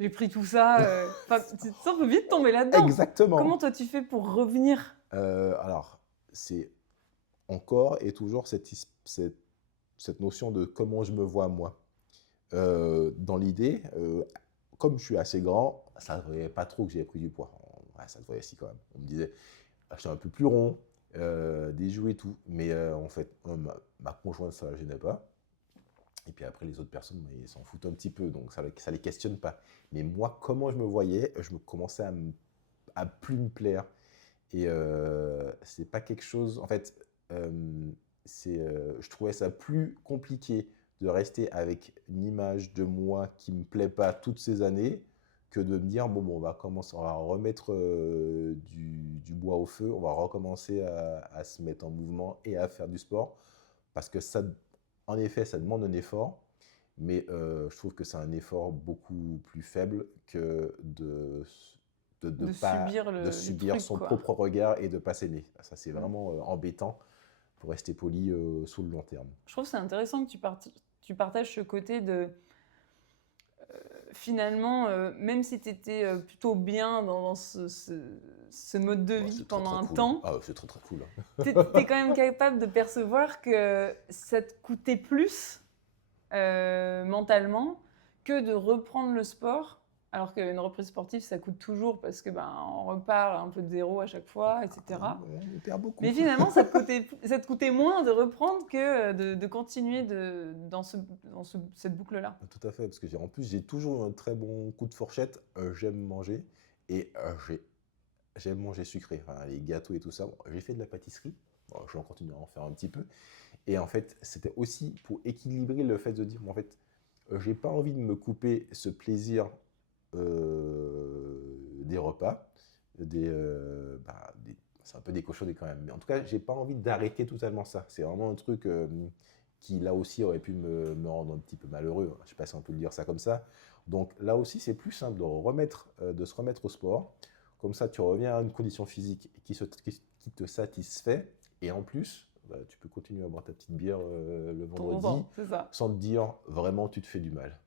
j'ai pris tout ça. Enfin, ça peut vite tomber là-dedans. Comment exactement. toi tu fais pour revenir? Alors, c'est encore et toujours cette notion de comment je me vois moi. Dans l'idée, comme je suis assez grand, ça ne se voyait pas trop que j'avais pris du poids. Ouais, ça se voyait si quand même. On me disait, ah, j'étais un peu plus rond, des joues et tout. Mais en fait, ma conjointe, ça ne la gênait pas. Et puis après, les autres personnes, mais ils s'en foutent un petit peu, donc ça les questionne pas. Mais moi, comment je me voyais, je me commençais à plus me plaire. Et c'est pas quelque chose. En fait, je trouvais ça plus compliqué de rester avec une image de moi qui me plaît pas toutes ces années que de me dire bon, on va commencer, on va remettre du bois au feu, on va recommencer à se mettre en mouvement et à faire du sport parce que ça, en effet, ça demande un effort. Mais je trouve que c'est un effort beaucoup plus faible que De pas, subir de le subir truc, son quoi. propre regard et de pas s'aimer. Ça, c'est Mm. vraiment embêtant pour rester poli sur le long terme. Je trouve que c'est intéressant que tu partages ce côté de finalement, même si tu étais plutôt bien dans ce mode de Oh, vie c'est très pendant très un cool. temps, Ah, c'est très très cool. tu es quand même capable de percevoir que ça te coûtait plus mentalement que de reprendre le sport. Alors qu'une reprise sportive, ça coûte toujours parce que ben, on repart un peu de zéro à chaque fois, etc. On perd beaucoup. Mais finalement, ça te coûtait moins de reprendre que de continuer cette boucle-là. Tout à fait, parce que en plus j'ai toujours un très bon coup de fourchette. J'aime manger et j'aime manger sucré, enfin, les gâteaux et tout ça. Bon, j'ai fait de la pâtisserie, bon, je vais en continuer à en faire un petit peu. Et en fait, c'était aussi pour équilibrer le fait de dire, bon, en fait, j'ai pas envie de me couper ce plaisir des repas, c'est un peu des cochonneries quand même. Mais en tout cas, j'ai pas envie d'arrêter totalement ça. C'est vraiment un truc qui, là aussi, aurait pu me rendre un petit peu malheureux. Je sais pas si on peut le dire ça comme ça. Donc là aussi, c'est plus simple de se remettre au sport. Comme ça, tu reviens à une condition physique qui te satisfait. Et en plus, bah, tu peux continuer à boire ta petite bière le De temps en vendredi temps, c'est ça. sans te dire vraiment tu te fais du mal.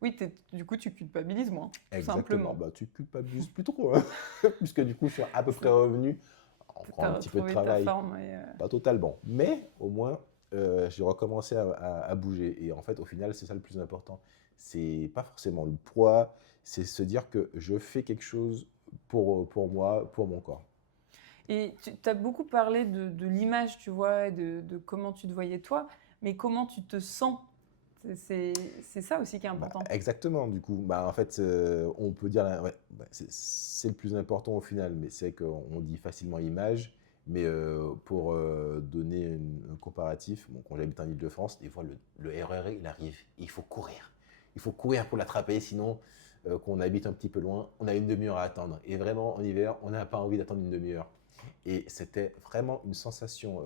Oui, du coup, tu culpabilises moins, tout Exactement, simplement. bah, tu culpabilises plus trop, hein. Puisque du coup, je suis à peu près C'est- revenu. On prend T'as un petit peu de retrouvé ta travail, forme. pas totalement, mais au moins, j'ai recommencé à bouger. Et en fait, au final, c'est ça le plus important. C'est pas forcément le poids, c'est se dire que je fais quelque chose pour moi, pour mon corps. Et tu as beaucoup parlé de l'image, tu vois, et de comment tu te voyais toi, mais comment tu te sens? C'est ça aussi qui est Bah, important. exactement, du coup, bah, en fait, on peut dire, ouais, bah, c'est le plus important au final, mais c'est qu'on dit facilement image, mais pour donner un comparatif, bon, quand j'habite en Île-de-France, des fois le RER, il arrive, il faut courir. Il faut courir pour l'attraper, sinon, quand on habite un petit peu loin, on a une demi-heure à attendre. Et vraiment, en hiver, on n'a pas envie d'attendre une demi-heure. Et c'était vraiment une sensation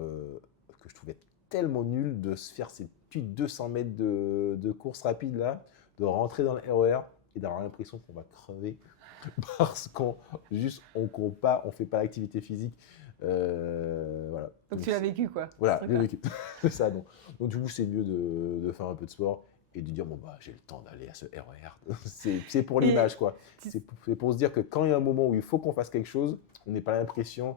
que je trouvais tellement nulle de se faire ces petits 200 mètres de course rapide là, de rentrer dans le RER et d'avoir l'impression qu'on va crever parce qu'on juste on court pas, on fait pas l'activité physique. Voilà. Donc Donc, tu l'as vécu, quoi, ce voilà, j'ai truc-là. vécu. C'est ça. Donc du coup, c'est mieux de faire un peu de sport et de dire bon bah j'ai le temps d'aller à ce RER. C'est pour Et l'image quoi. tu- C'est pour se dire que quand il y a un moment où il faut qu'on fasse quelque chose, on n'ait pas l'impression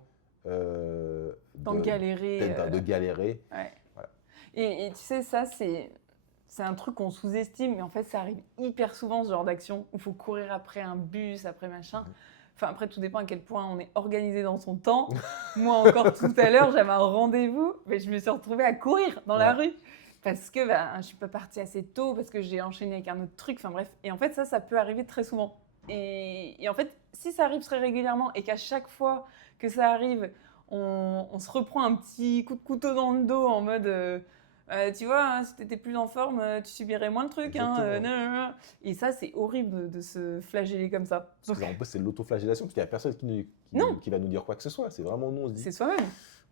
Tant de, galérer. de galérer. Ouais. Voilà. Et tu sais, ça, c'est un truc qu'on sous-estime, mais en fait, ça arrive hyper souvent, ce genre d'action, où il faut courir après un bus, après machin. Enfin, après, tout dépend à quel point on est organisé dans son temps. Moi, encore tout à l'heure, j'avais un rendez-vous, mais je me suis retrouvée à courir dans la Ouais. rue. Parce que bah, je ne suis pas partie assez tôt, parce que j'ai enchaîné avec un autre truc. Enfin bref. Et en fait, ça peut arriver très souvent. Et en fait, si ça arrive très régulièrement et qu'à chaque fois que ça arrive, on se reprend un petit coup de couteau dans le dos en mode tu vois, hein, si tu étais plus en forme, tu subirais moins le truc. Hein, Exactement. nan, nan, nan. Et ça, c'est horrible de se flageller comme ça. Parce Donc, que en plus, c'est de l'autoflagellation, parce qu'il n'y a personne non, qui va nous dire quoi que ce soit. C'est vraiment nous, on se dit c'est soi-même.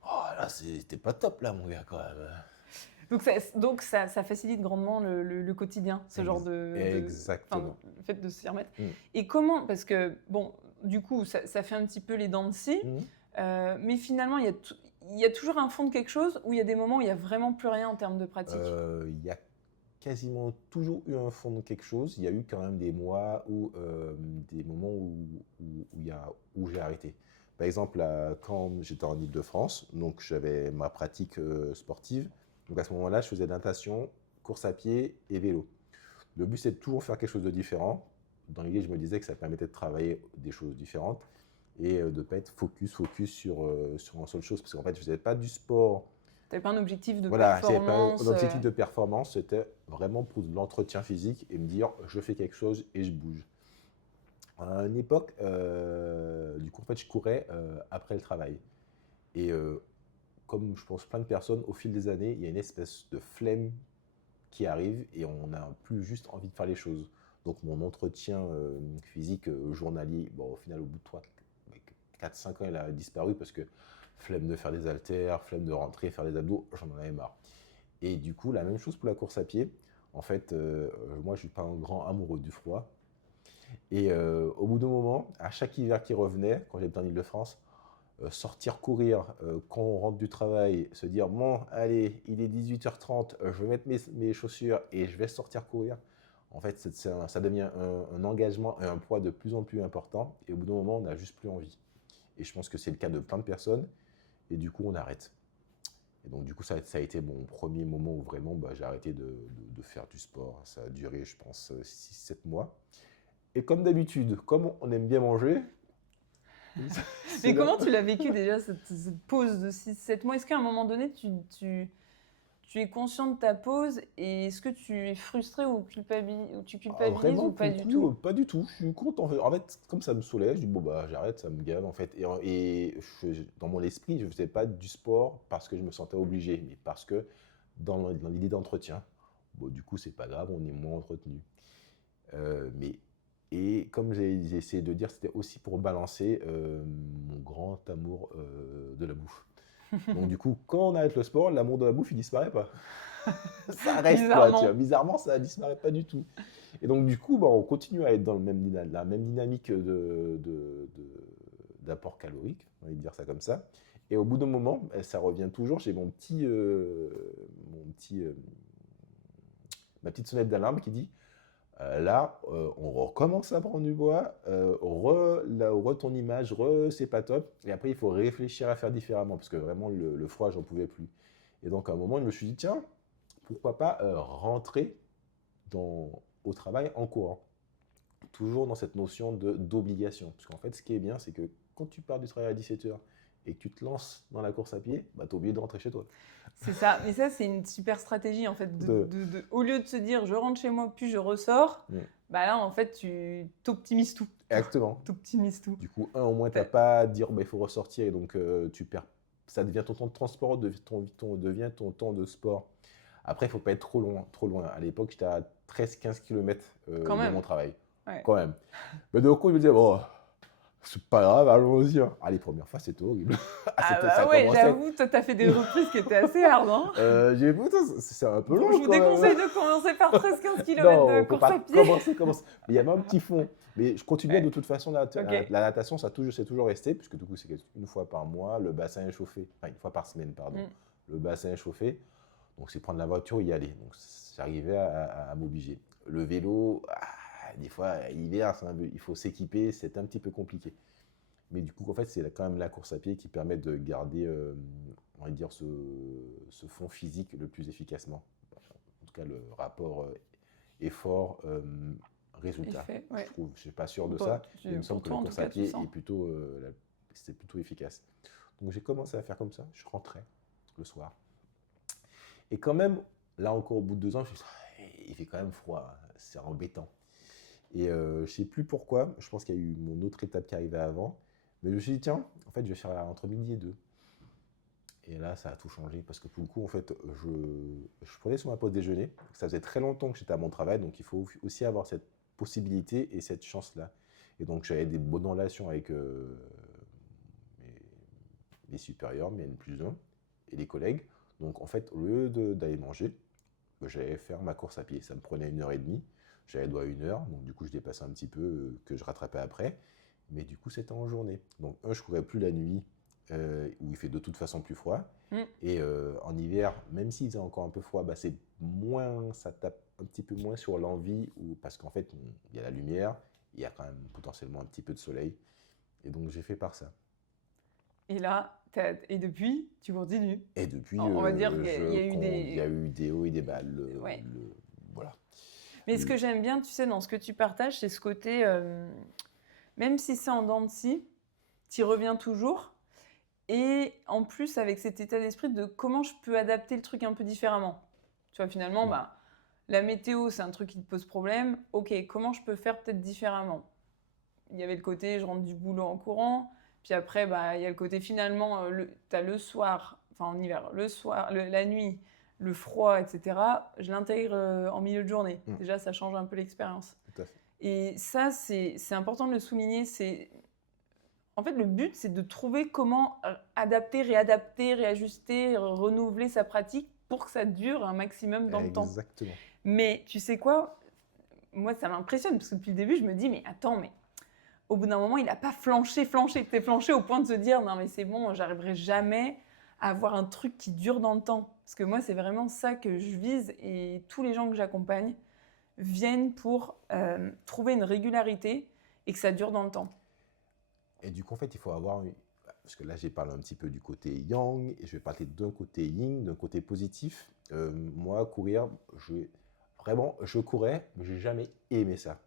oh là, c'était pas top là, mon gars, quand même. Donc ça facilite grandement le quotidien, ce genre enfin, Exactement. le fait de s'y remettre. Mm. Et comment, parce que, bon, du coup, ça fait un petit peu les dents de scie, Mhm. mais finalement, il y a toujours un fond de quelque chose où il y a des moments où il n'y a vraiment plus rien en termes de pratique. Il y a quasiment toujours eu un fond de quelque chose. Il y a eu quand même des mois où, des moments où j'ai arrêté. Par exemple, là, quand j'étais en Île-de-France, donc j'avais ma pratique sportive. Donc à ce moment-là, je faisais natation, course à pied et vélo. Le but, c'est de toujours faire quelque chose de différent. Dans l'idée, je me disais que ça permettait de travailler des choses différentes et de ne pas être focus sur une seule chose. Parce qu'en fait, je ne faisais pas du sport. Tu n'avais pas un objectif de Voilà, je n'avais pas performance. un objectif de performance, c'était vraiment pour de l'entretien physique et me dire je fais quelque chose et je bouge. À une époque, du coup, en fait, je courais après le travail. Et comme je pense plein de personnes, au fil des années, il y a une espèce de flemme qui arrive et on n'a plus juste envie de faire les choses. Donc mon entretien physique journalier, bon, au final, au bout de 4-5 ans, il a disparu parce que flemme de faire des haltères, flemme de rentrer, faire des abdos, j'en en avais marre. Et du coup, la même chose pour la course à pied. En fait, moi, je suis pas un grand amoureux du froid. Et au bout d'un moment, à chaque hiver qui revenait, quand j'étais en Île-de-France, sortir courir quand on rentre du travail, se dire bon, allez, il est 18h30, je vais mettre mes chaussures et je vais sortir courir. En fait, ça devient un engagement et un poids de plus en plus important. Et au bout d'un moment, on n'a juste plus envie. Et je pense que c'est le cas de plein de personnes. Et du coup, on arrête. Et donc, du coup, ça a été mon premier moment où vraiment bah, j'ai arrêté de faire du sport. Ça a duré, je pense, 6-7 mois. Et comme d'habitude, comme on aime bien manger, Mais c'est là. comment tu l'as vécu déjà, cette pause de 6-7 mois? Est-ce qu'à un moment donné, tu es conscient de ta pause et est-ce que tu es frustré ou, ou tu culpabilises Vraiment, ou pour pas le du coup, tout? pas du tout. Je suis content. En fait, comme ça me saoulait, je dis bon, bah, j'arrête, ça me gave, en fait. Et dans mon esprit, je ne faisais pas du sport parce que je me sentais obligé, mais parce que dans l'idée d'entretien, bon, du coup, c'est pas grave, on est moins entretenu. Mais et comme j'ai essayé de dire, c'était aussi pour balancer mon grand amour de la bouffe. Donc du coup, quand on arrête le sport, l'amour de la bouffe, il disparaît pas. Ça reste quoi, tu vois. Bizarrement. Bizarrement, ça disparaît pas du tout. Et donc du coup, bah, on continue à être dans la même dynamique d'apport calorique, on va dire ça comme ça. Et au bout d'un moment, ça revient toujours. J'ai mon petit, ma petite sonnette d'alarme qui dit là, on recommence à prendre du poids, ton image, c'est pas top. Et après, il faut réfléchir à faire différemment parce que vraiment, le froid, j'en pouvais plus. Et donc, à un moment, je me suis dit, tiens, pourquoi pas rentrer au travail en courant. Toujours dans cette notion d'obligation. Parce qu'en fait, ce qui est bien, c'est que quand tu pars du travail à 17h et que tu te lances dans la course à pied, bah, tu es obligé de rentrer chez toi. C'est ça, mais ça c'est une super stratégie en fait. Au lieu de se dire je rentre chez moi puis je ressors, bah là en fait tu t'optimises tout. Exactement. T'optimises tout. Du coup, au moins tu n'as pas à dire il faut ressortir et donc tu perds. Ça devient ton temps de transport, devient ton temps de sport. Après, il ne faut pas être trop loin. À l'époque, j'étais à 13-15 km de mon travail. Ouais. Quand même. Mais d'un coup, je me disais, bon, c'est pas grave, allons-y. Hein. Ah, les premières fois, c'était horrible. Ouais, j'avoue, toi, t'as fait des reprises qui étaient assez hard, hein. J'ai vu, c'est un peu long. Je vous déconseille de commencer par 13-15 km de course à pied. Commencer. Mais il y avait un petit fond. Mais je continuais de toute façon. La natation, c'est toujours resté, puisque du coup, c'est une fois par mois, le bassin est chauffé. Enfin, une fois par semaine, pardon. Le bassin est chauffé. Donc, c'est prendre la voiture et y aller. Donc, j'arrivais à m'obliger. Le vélo, des fois, l'hiver, il faut s'équiper, c'est un petit peu compliqué. Mais du coup, en fait, c'est quand même la course à pied qui permet de garder, on va dire, ce fond physique le plus efficacement. En tout cas, le rapport effort-résultat, je trouve. Je ne suis pas sûr de ça. Il me semble que la course à pied c'est plutôt efficace. Donc, j'ai commencé à faire comme ça. Je rentrais le soir. Et quand même, là encore, au bout de 2 ans, je me suis dit, il fait quand même froid, c'est embêtant. Et je ne sais plus pourquoi, je pense qu'il y a eu mon autre étape qui arrivait avant, mais je me suis dit, tiens, en fait, je vais faire entre midi et 2. Et là, ça a tout changé, parce que pour le coup, en fait, je prenais sur ma pause déjeuner, ça faisait très longtemps que j'étais à mon travail, donc il faut aussi avoir cette possibilité et cette chance-là. Et donc, j'avais des bonnes relations avec mes supérieurs, mes N+1, et les collègues. Donc, en fait, au lieu d'aller manger, j'allais faire ma course à pied. Ça me prenait 1h30. J'avais droit à 1 heure. Donc, du coup, je dépassais un petit peu, que je rattrapais après. Mais du coup, c'était en journée. Donc, je ne courais plus la nuit, où il fait de toute façon plus froid. Et en hiver, même s'il faisait encore un peu froid, c'est moins, ça tape un petit peu moins sur l'envie, parce qu'en fait, il y a la lumière, il y a quand même potentiellement un petit peu de soleil. Et donc, j'ai fait par ça. Et là, et depuis, tu continues. Et depuis, on va dire qu'il y a eu des hauts et des bas. Voilà. Mais ce que j'aime bien, tu sais, dans ce que tu partages, c'est ce côté, même si c'est en dents de scie, tu y reviens toujours. Et en plus, avec cet état d'esprit de comment je peux adapter le truc un peu différemment. Tu vois, finalement, la météo, c'est un truc qui te pose problème. Ok, comment je peux faire peut-être différemment? Il y avait le côté, je rentre du boulot en courant. Puis après, il y a le côté finalement, tu as le soir, enfin en hiver, le soir, la nuit, le froid, etc. Je l'intègre en milieu de journée. Déjà, ça change un peu l'expérience. Tout à fait. Et ça, c'est important de le souligner. En fait, le but, c'est de trouver comment adapter, réadapter, réajuster, renouveler sa pratique pour que ça dure un maximum dans le temps. Exactement. Mais tu sais quoi? Moi, ça m'impressionne parce que depuis le début, je me dis, mais attends, mais au bout d'un moment, il n'a pas flanché. T'es flanché au point de se dire, non mais c'est bon, j'arriverai jamais à avoir un truc qui dure dans le temps. Parce que moi, c'est vraiment ça que je vise et tous les gens que j'accompagne viennent pour trouver une régularité et que ça dure dans le temps. Et du coup, en fait, il faut avoir... Parce que là, j'ai parlé un petit peu du côté yang et je vais parler d'un côté yin, d'un côté positif. Moi, courir, je courais, mais je n'ai jamais aimé ça.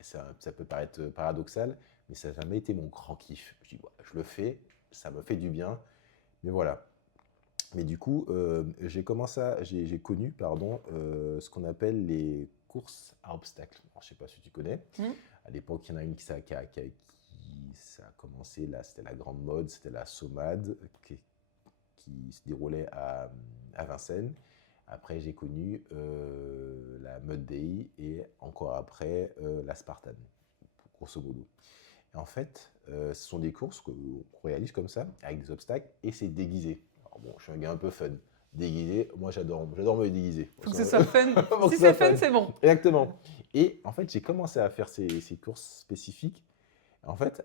Ça peut paraître paradoxal, mais ça n'a jamais été mon grand kiff. Je dis, je le fais, ça me fait du bien, mais voilà. Mais du coup, j'ai connu ce qu'on appelle les courses à obstacles. Alors, je ne sais pas si tu connais. À l'époque, il y en a une qui ça a commencé, là, c'était la grande mode, c'était la SOMAD qui se déroulait à Vincennes. Après, j'ai connu la Mud Day et encore après la Spartan, grosso modo. Et en fait, ce sont des courses qu'on réalise comme ça, avec des obstacles, et c'est déguisé. Alors bon, je suis un gars un peu fun. Déguisé, moi j'adore me déguiser. Faut que ce soit fun. Si c'est fun, c'est bon. Exactement. Et en fait, j'ai commencé à faire ces courses spécifiques. En fait,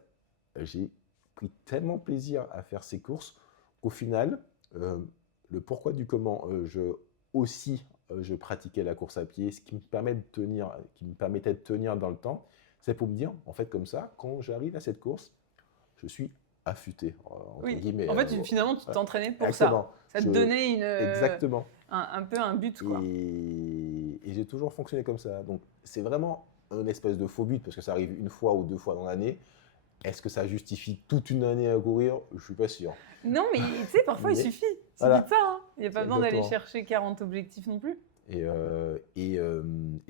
j'ai pris tellement plaisir à faire ces courses qu'au final, le pourquoi du comment, je pratiquais la course à pied, ce qui me permet de tenir, qui me permettait de tenir dans le temps, c'est pour me dire, en fait, comme ça, quand j'arrive à cette course, je suis affûté, entre Oui. guillemets. En fait, finalement, tu Voilà. t'entraînais pour ça. Exactement. Ça te Je- donnait Exactement. un peu un but, quoi. Et j'ai toujours fonctionné comme ça. Donc, c'est vraiment un espèce de faux but, parce que ça arrive une fois ou deux fois dans l'année. Est-ce que ça justifie toute une année à courir? Je suis pas sûr. Non, mais tu sais, parfois, il Mais suffit. Il suffit voilà, de ça. Hein. Il n'y a pas besoin d'aller exactement. chercher 40 objectifs non plus. Et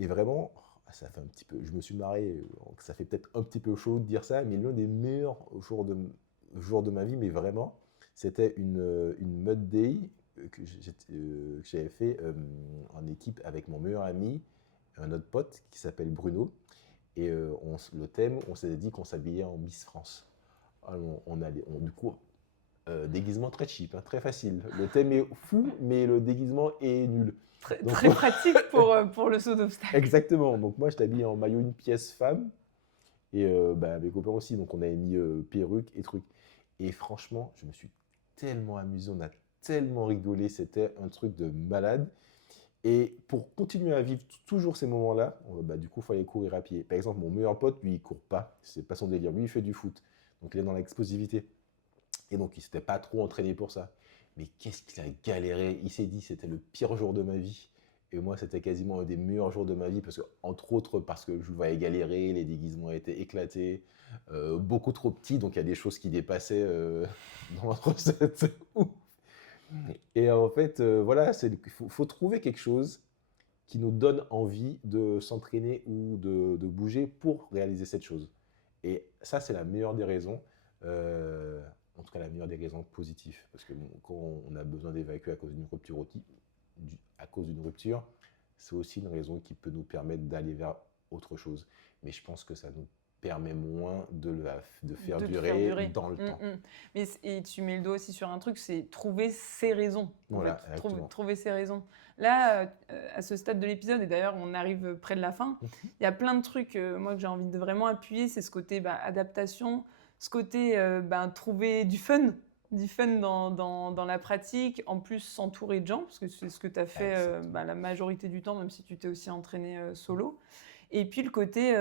vraiment, ça fait un petit peu, je me suis marré, ça fait peut-être un petit peu chaud de dire ça, mais l'un des meilleurs jours de ma vie, mais vraiment, c'était une mud day que j'avais fait en équipe avec mon meilleur ami, un autre pote qui s'appelle Bruno. Et le thème, on s'est dit qu'on s'habillait en Miss France. Alors, du coup, déguisement très cheap, hein, très facile. Le thème est fou, mais le déguisement est nul. Très, Donc, très pratique pour le saut d'obstacle. exactement. Donc moi, j'étais habillé en maillot une pièce femme et mes copains aussi. Donc on avait mis perruque et trucs. Et franchement, je me suis tellement amusé. On a tellement rigolé. C'était un truc de malade. Et pour continuer à vivre toujours ces moments-là, du coup, il fallait courir à pied. Par exemple, mon meilleur pote, lui, il court pas. C'est pas son délire. Lui, il fait du foot. Donc il est dans l'explosivité. Et donc, il s'était pas trop entraîné pour ça. Mais qu'est-ce qu'il a galéré. Il s'est dit, c'était le pire jour de ma vie. Et moi, c'était quasiment un des meilleurs jours de ma vie, parce que, entre autres, parce que je le voyais galérer, les déguisements étaient éclatés, beaucoup trop petits, donc il y a des choses qui dépassaient dans notre recette. Et en fait, voilà, faut trouver quelque chose qui nous donne envie de s'entraîner ou de bouger pour réaliser cette chose. Et ça, c'est la meilleure des raisons. En tout cas, la meilleure des raisons positives. Parce que bon, quand on a besoin d'évacuer à cause d'une rupture, c'est aussi une raison qui peut nous permettre d'aller vers autre chose. Mais je pense que ça nous permet moins de faire durer dans le temps. Mais, et tu mets le doigt aussi sur un truc, c'est trouver ses raisons. Voilà, trouver ses raisons. Là, à ce stade de l'épisode, et d'ailleurs on arrive près de la fin, il y a plein de trucs moi, que j'ai envie de vraiment appuyer, c'est ce côté adaptation, ce côté trouver du fun dans la pratique, en plus s'entourer de gens, parce que c'est ce que tu as fait la majorité du temps, même si tu t'es aussi entraîné solo. Et puis le côté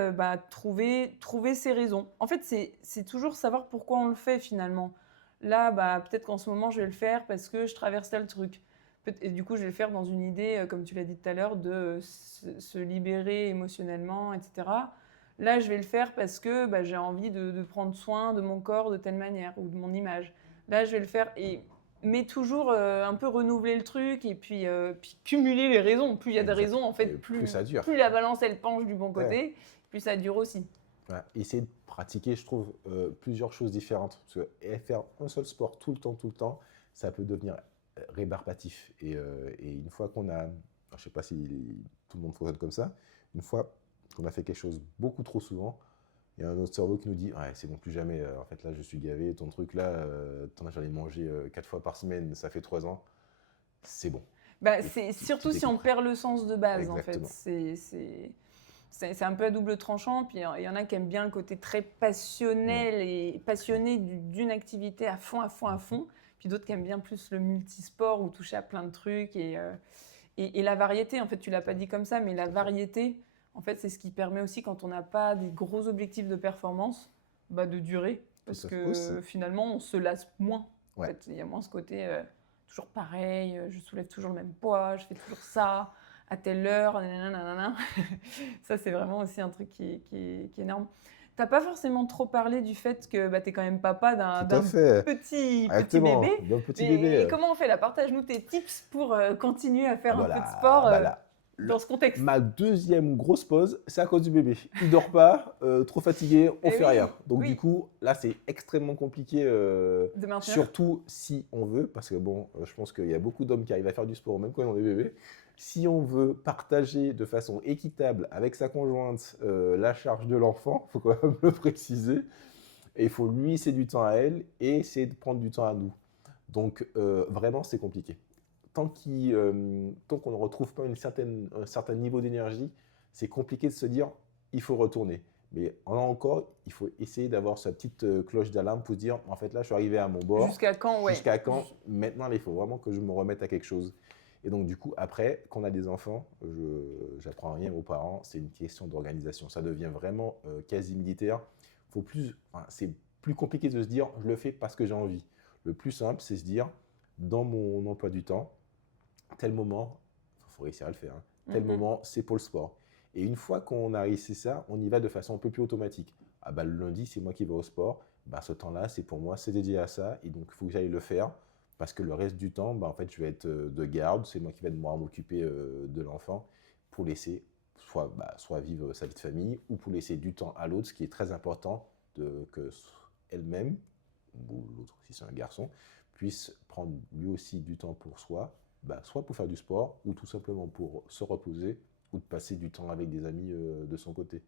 trouver ses raisons. En fait, c'est toujours savoir pourquoi on le fait finalement. Là, peut-être qu'en ce moment, je vais le faire parce que je traverse tel truc. Et du coup, je vais le faire dans une idée, comme tu l'as dit tout à l'heure, de se libérer émotionnellement, etc. Là, je vais le faire parce que j'ai envie de prendre soin de mon corps de telle manière ou de mon image. Là, je vais le faire mais toujours un peu renouveler le truc et puis cumuler les raisons. Plus il y a de raisons, en fait, plus ça dure. Plus la balance, elle penche du bon côté, plus ça dure aussi. Ouais, essayer de pratiquer, je trouve, plusieurs choses différentes. Parce que faire un seul sport tout le temps, ça peut devenir rébarbatif. Et une fois qu'on a, je ne sais pas si tout le monde fonctionne comme ça, une fois qu'on a fait quelque chose beaucoup trop souvent, il y a un autre cerveau qui nous dit ouais, c'est bon, plus jamais. En fait, là, je suis gavé. Ton truc, là, j'en ai mangé 4 fois par semaine, ça fait 3 ans. C'est bon. C'est surtout si on perd le sens de base, exactement. en fait. C'est un peu à double tranchant. Puis il y en a qui aiment bien le côté très passionnel et passionné d'une activité à fond. Puis d'autres qui aiment bien plus le multisport ou toucher à plein de trucs. Et la variété, en fait, tu l'as pas dit comme ça, mais la variété, en fait, c'est ce qui permet aussi, quand on n'a pas des gros objectifs de performance, de durer. Parce que finalement, on se lasse moins. En fait, il y a moins ce côté toujours pareil, je soulève toujours le même poids, je fais toujours ça à telle heure, nanana. Ça, c'est vraiment aussi un truc qui est énorme. T'as pas forcément trop parlé du fait que tu es quand même papa d'un petit bébé. D'un petit bébé. Et comment on fait là? Partage-nous tes tips pour continuer à faire un peu de sport dans ce contexte. Ma deuxième grosse pause, c'est à cause du bébé. Il dort pas, trop fatigué, on fait rien. Donc du coup, là, c'est extrêmement compliqué, de maintenir. Surtout si on veut, parce que bon, je pense qu'il y a beaucoup d'hommes qui arrivent à faire du sport même quand ils ont des bébés. Si on veut partager de façon équitable avec sa conjointe la charge de l'enfant, il faut quand même le préciser, et il faut lui laisser du temps à elle et essayer de prendre du temps à nous. Donc vraiment, c'est compliqué. Tant qu'on ne retrouve pas un certain niveau d'énergie, c'est compliqué de se dire il faut retourner. Mais là encore, il faut essayer d'avoir sa petite cloche d'alarme pour se dire, en fait, là, je suis arrivé à mon bord. Jusqu'à quand, ouais. Jusqu'à quand? Maintenant, il faut vraiment que je me remette à quelque chose. Et donc, du coup, après, quand on a des enfants, j'apprends rien aux parents, c'est une question d'organisation. Ça devient vraiment quasi militaire. Faut plus, enfin, c'est plus compliqué de se dire, je le fais parce que j'ai envie. Le plus simple, c'est se dire, dans mon emploi du temps, tel moment, il faut réussir à le faire, hein, tel moment, c'est pour le sport. Et une fois qu'on a réussi ça, on y va de façon un peu plus automatique. Ah bah, le lundi, c'est moi qui vais au sport. Bah, ce temps-là, c'est pour moi, c'est dédié à ça. Et donc, il faut que j'aille le faire. Parce que le reste du temps, bah, en fait, je vais être de garde. C'est moi qui vais devoir m'occuper de l'enfant pour laisser soit vivre sa vie de famille ou pour laisser du temps à l'autre, ce qui est très important que elle-même, ou l'autre si c'est un garçon, puisse prendre lui aussi du temps pour soi, bah, soit pour faire du sport ou tout simplement pour se reposer ou de passer du temps avec des amis de son côté.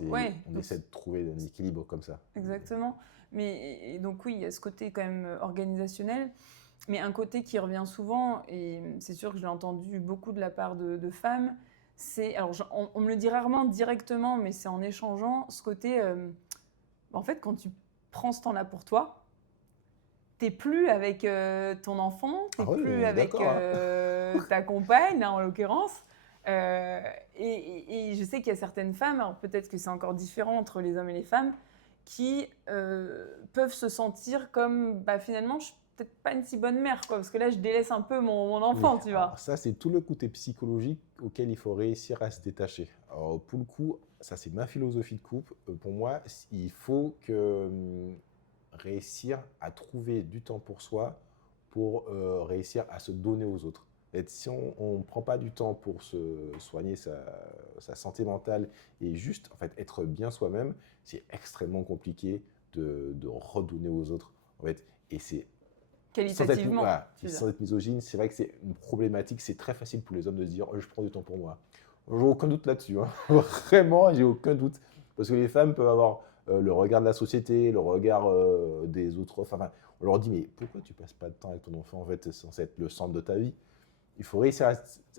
Ouais, On essaie de trouver un équilibre comme ça. exactement. Mais et donc oui, il y a ce côté quand même organisationnel, mais un côté qui revient souvent, et c'est sûr que je l'ai entendu beaucoup de la part de femmes, c'est, alors on me le dit rarement directement, mais c'est en échangeant, ce côté, en fait, quand tu prends ce temps-là pour toi, t'es plus avec ton enfant, t'es Ah oui, plus on est avec d'accord, hein. ta compagne, hein, en l'occurrence. Et je sais qu'il y a certaines femmes, alors peut-être que c'est encore différent entre les hommes et les femmes, qui peuvent se sentir comme, bah, finalement, je suis peut-être pas une si bonne mère, quoi, parce que là, je délaisse un peu mon Oui, enfant, tu vois. alors ça, c'est tout le côté psychologique auquel il faut réussir à se détacher. Alors, pour le coup, ça, c'est ma philosophie de couple. Pour moi, il faut réussir à trouver du temps pour soi pour réussir à se donner aux autres. Et si on ne prend pas du temps pour se soigner sa santé mentale et juste en fait, être bien soi-même, c'est extrêmement compliqué de redonner aux autres. En fait. Et c'est Qualitativement, tu veux dire. sans être misogyne, c'est vrai que c'est une problématique. C'est très facile pour les hommes de se dire je prends du temps pour moi. J'ai aucun doute là-dessus. Hein. Vraiment, j'ai aucun doute. Parce que les femmes peuvent avoir le regard de la société, le regard des autres. Enfin, on leur dit mais pourquoi tu passes pas de temps avec ton enfant? En fait, c'est censé être le centre de ta vie. Il faut réussir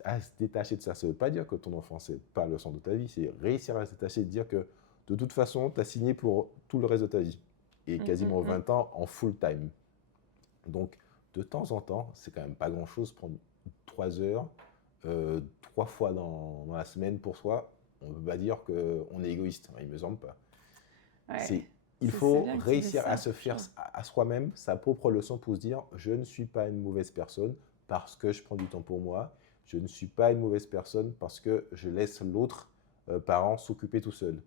à se détacher de ça. Ça ne veut pas dire que ton enfant, c'est pas le centre de ta vie. C'est réussir à se détacher et de dire que de toute façon, tu as signé pour tout le reste de ta vie. Et quasiment 20 ans en full time. Donc, de temps en temps, c'est quand même pas grand-chose, prendre 3 heures, 3 fois dans la semaine pour soi. On ne peut pas dire qu'on est égoïste, il ne me semble pas. Ouais. Il C'est faut bien que tu dises réussir ça, à se faire à soi-même sa propre leçon pour se dire je ne suis pas une mauvaise personne parce que je prends du temps pour moi. Je ne suis pas une mauvaise personne parce que je laisse l'autre parent s'occuper tout seul.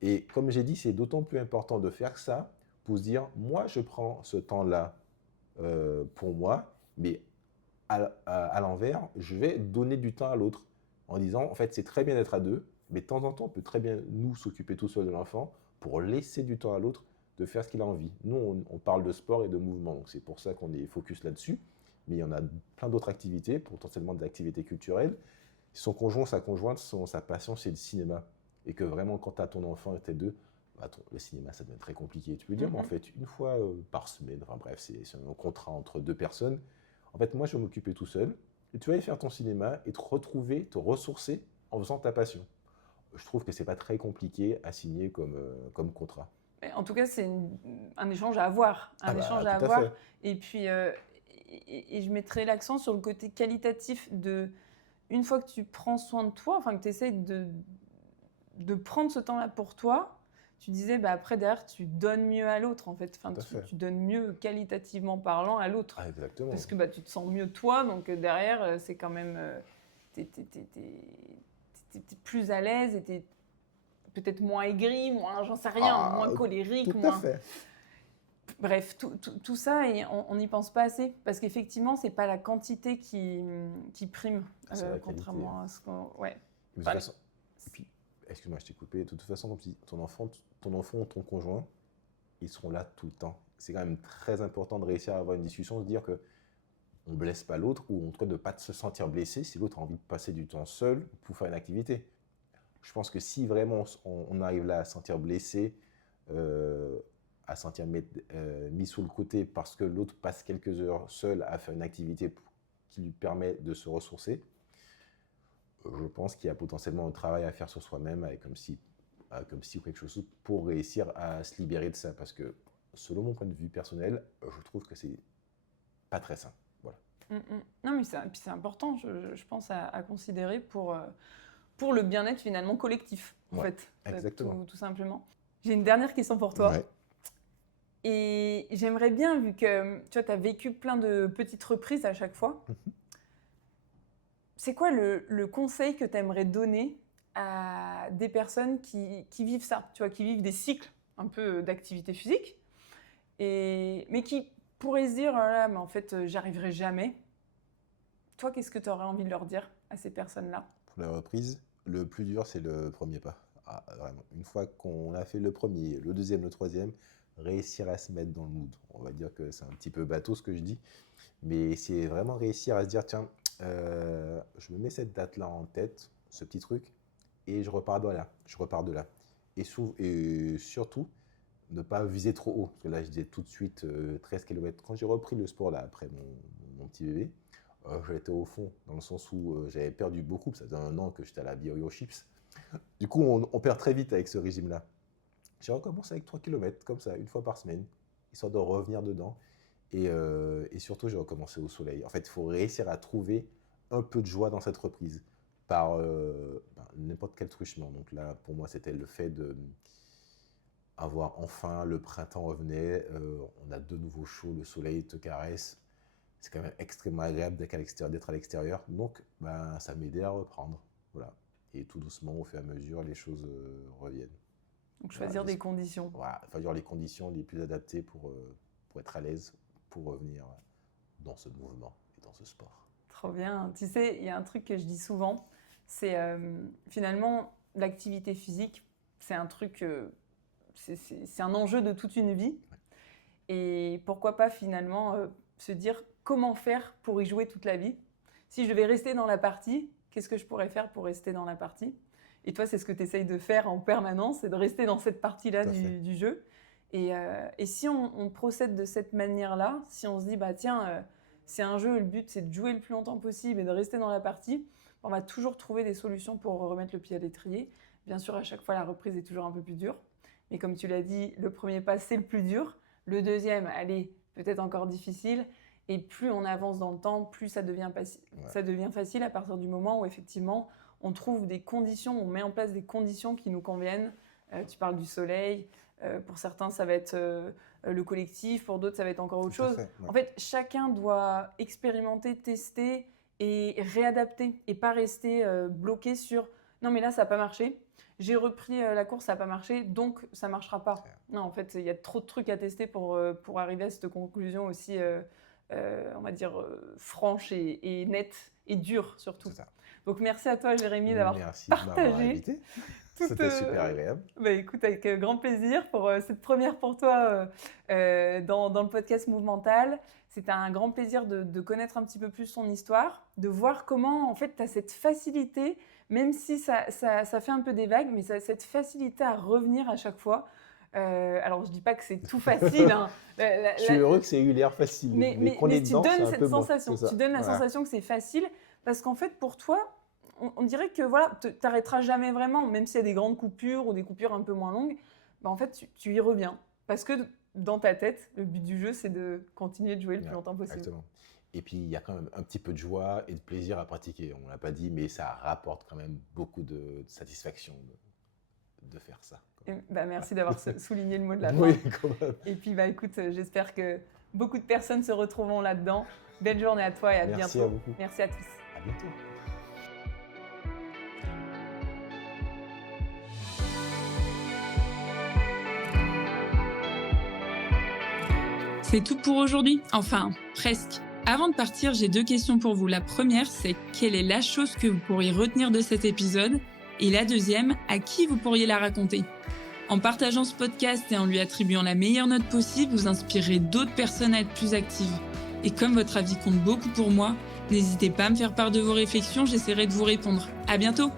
Et comme j'ai dit, c'est d'autant plus important de faire ça pour se dire moi, je prends ce temps-là pour moi, mais à l'envers, je vais donner du temps à l'autre en disant en fait, c'est très bien d'être à deux, mais de temps en temps, on peut très bien nous s'occuper tout seul de l'enfant pour laisser du temps à l'autre de faire ce qu'il a envie. Nous, on parle de sport et de mouvement, donc c'est pour ça qu'on est focus là-dessus. Mais il y en a plein d'autres activités, potentiellement des activités culturelles. Son conjoint, sa conjointe, sa passion, c'est le cinéma. Et que vraiment, quand tu as ton enfant et tes deux, bah, le cinéma, ça devient très compliqué. Tu peux dire, mais en fait, une fois par semaine, enfin bref, c'est un contrat entre deux personnes. En fait, moi, je vais m'occuper tout seul. Et tu vas aller faire ton cinéma et te retrouver, te ressourcer en faisant ta passion. Je trouve que c'est pas très compliqué à signer comme contrat. Mais en tout cas, c'est un échange à avoir. Un Ah bah, échange à tout à avoir. fait. Et puis, et je mettrai l'accent sur le côté qualitatif de, une fois que tu prends soin de toi, enfin que tu essayes de prendre ce temps-là pour toi, tu disais, bah après, derrière, tu donnes mieux à l'autre, en fait. Enfin, Tout à fait. tu donnes mieux, qualitativement parlant, à l'autre. Ah, exactement. Parce que bah, tu te sens mieux toi, donc derrière, c'est quand même... t'es plus à l'aise et t'es peut-être moins aigri, moins, j'en sais rien, Ah, moins colérique, tout à moins... fait. Bref, tout ça, et on n'y pense pas assez. Parce qu'effectivement, c'est pas la quantité qui prime, C'est la qualité. contrairement à ce qu'on... Ouais. De toute façon, et puis, excuse-moi, je t'ai coupé. De toute façon, comme tu dis, ton enfant ou ton conjoint, ils seront là tout le temps. C'est quand même très important de réussir à avoir une discussion, de dire que on ne blesse pas l'autre, ou en tout cas de ne pas se sentir blessé si l'autre a envie de passer du temps seul pour faire une activité. Je pense que si vraiment on arrive là à se sentir blessé, à se sentir mis sur le côté parce que l'autre passe quelques heures seul à faire une activité qui lui permet de se ressourcer, je pense qu'il y a potentiellement un travail à faire sur soi-même, avec comme si comme si ou quelque chose pour réussir à se libérer de ça. Parce que selon mon point de vue personnel, je trouve que c'est pas très sain. Voilà. Non, mais puis c'est important, je pense, à considérer pour le bien-être finalement collectif, en fait. Exactement. Tout simplement. J'ai une dernière question pour toi. Ouais. Et j'aimerais bien, vu que tu as vécu plein de petites reprises à chaque fois, c'est quoi le conseil que tu aimerais donner à des personnes qui vivent ça, tu vois, qui vivent des cycles un peu d'activité physique, mais qui pourraient se dire, oh là, mais en fait, j'arriverai jamais. Toi, qu'est-ce que tu aurais envie de leur dire à ces personnes-là? Pour la reprise, le plus dur, c'est le premier pas. Ah, vraiment. Une fois qu'on a fait le premier, le deuxième, le troisième, réussir à se mettre dans le mood. On va dire que c'est un petit peu bateau ce que je dis, mais c'est vraiment réussir à se dire, tiens, je me mets cette date-là en tête, ce petit truc, et je repars de là, Et surtout, ne pas viser trop haut, parce que là, je disais tout de suite 13 km. Quand j'ai repris le sport, là, après mon petit bébé, j'étais au fond, dans le sens où j'avais perdu beaucoup, ça faisait 1 an que j'étais à la Bio Chips. Du coup, on perd très vite avec ce régime-là. J'ai recommencé avec 3 km, comme ça, 1 fois par semaine, histoire de revenir dedans. Et surtout, j'ai recommencé au soleil. En fait, il faut réussir à trouver un peu de joie dans cette reprise par n'importe quel truchement. Donc là, pour moi, c'était le fait d'avoir enfin, le printemps revenait, on a de nouveau chaud, le soleil te caresse. C'est quand même extrêmement agréable d'être à l'extérieur. Donc, ça m'aidait à reprendre. Voilà. Et tout doucement, au fur et à mesure, les choses reviennent. Donc, choisir des conditions. Voilà, choisir les conditions les plus adaptées pour être à l'aise, pour revenir dans ce mouvement et dans ce sport. Trop bien. Tu sais, il y a un truc que je dis souvent, c'est finalement, l'activité physique, c'est un truc, c'est un enjeu de toute une vie. Et pourquoi pas finalement se dire comment faire pour y jouer toute la vie. Si je devais rester dans la partie, qu'est-ce que je pourrais faire pour rester dans la partie? Et toi, c'est ce que tu essayes de faire en permanence, c'est de rester dans cette partie-là du jeu. Et si on procède de cette manière-là, si on se dit, tiens, c'est un jeu, le but c'est de jouer le plus longtemps possible et de rester dans la partie, on va toujours trouver des solutions pour remettre le pied à l'étrier. Bien sûr, à chaque fois, la reprise est toujours un peu plus dure. Mais comme tu l'as dit, le premier pas, c'est le plus dur. Le deuxième, allez, peut-être encore difficile. Et plus on avance dans le temps, plus ça devient facile à partir du moment où effectivement, on trouve des conditions, on met en place des conditions qui nous conviennent. Tu parles du soleil. Pour certains, ça va être le collectif. Pour d'autres, ça va être encore autre chose. En fait, chacun doit expérimenter, tester et réadapter et pas rester bloqué sur « non, mais là, ça n'a pas marché. J'ai repris la course, ça n'a pas marché, donc ça ne marchera pas. » Non, en fait, il y a trop de trucs à tester pour arriver à cette conclusion aussi, on va dire, franche et nette et dure surtout. Donc, merci à toi, Jérémy, d'avoir partagé. C'était super agréable. Écoute, avec grand plaisir pour cette première pour toi dans le podcast Mouvemental. C'était un grand plaisir de connaître un petit peu plus ton histoire, de voir comment en fait tu as cette facilité, même si ça fait un peu des vagues, mais ça a cette facilité à revenir à chaque fois. Alors je dis pas que c'est tout facile. Hein. Je suis heureux que c'est eu l'air facile. Mais qu'on est dedans, c'est un peu moins. Tu donnes la sensation que c'est facile parce qu'en fait pour toi, on dirait que voilà, tu n'arrêteras jamais vraiment, même s'il y a des grandes coupures ou des coupures un peu moins longues, en fait, tu y reviens. Parce que dans ta tête, le but du jeu, c'est de continuer de jouer le plus longtemps possible. Exactement. Et puis, il y a quand même un petit peu de joie et de plaisir à pratiquer. On ne l'a pas dit, mais ça rapporte quand même beaucoup de satisfaction de faire ça. Merci d'avoir souligné le mot de la fin. Oui, quand même. Et puis, écoute, j'espère que beaucoup de personnes se retrouveront là-dedans. Belle journée à toi et à bientôt. Merci à vous. Merci à tous. À bientôt. C'est tout pour aujourd'hui. Enfin, presque. Avant de partir, j'ai 2 questions pour vous. La première, c'est quelle est la chose que vous pourriez retenir de cet épisode? Et la deuxième, à qui vous pourriez la raconter? En partageant ce podcast et en lui attribuant la meilleure note possible, vous inspirerez d'autres personnes à être plus actives. Et comme votre avis compte beaucoup pour moi, n'hésitez pas à me faire part de vos réflexions, j'essaierai de vous répondre. À bientôt!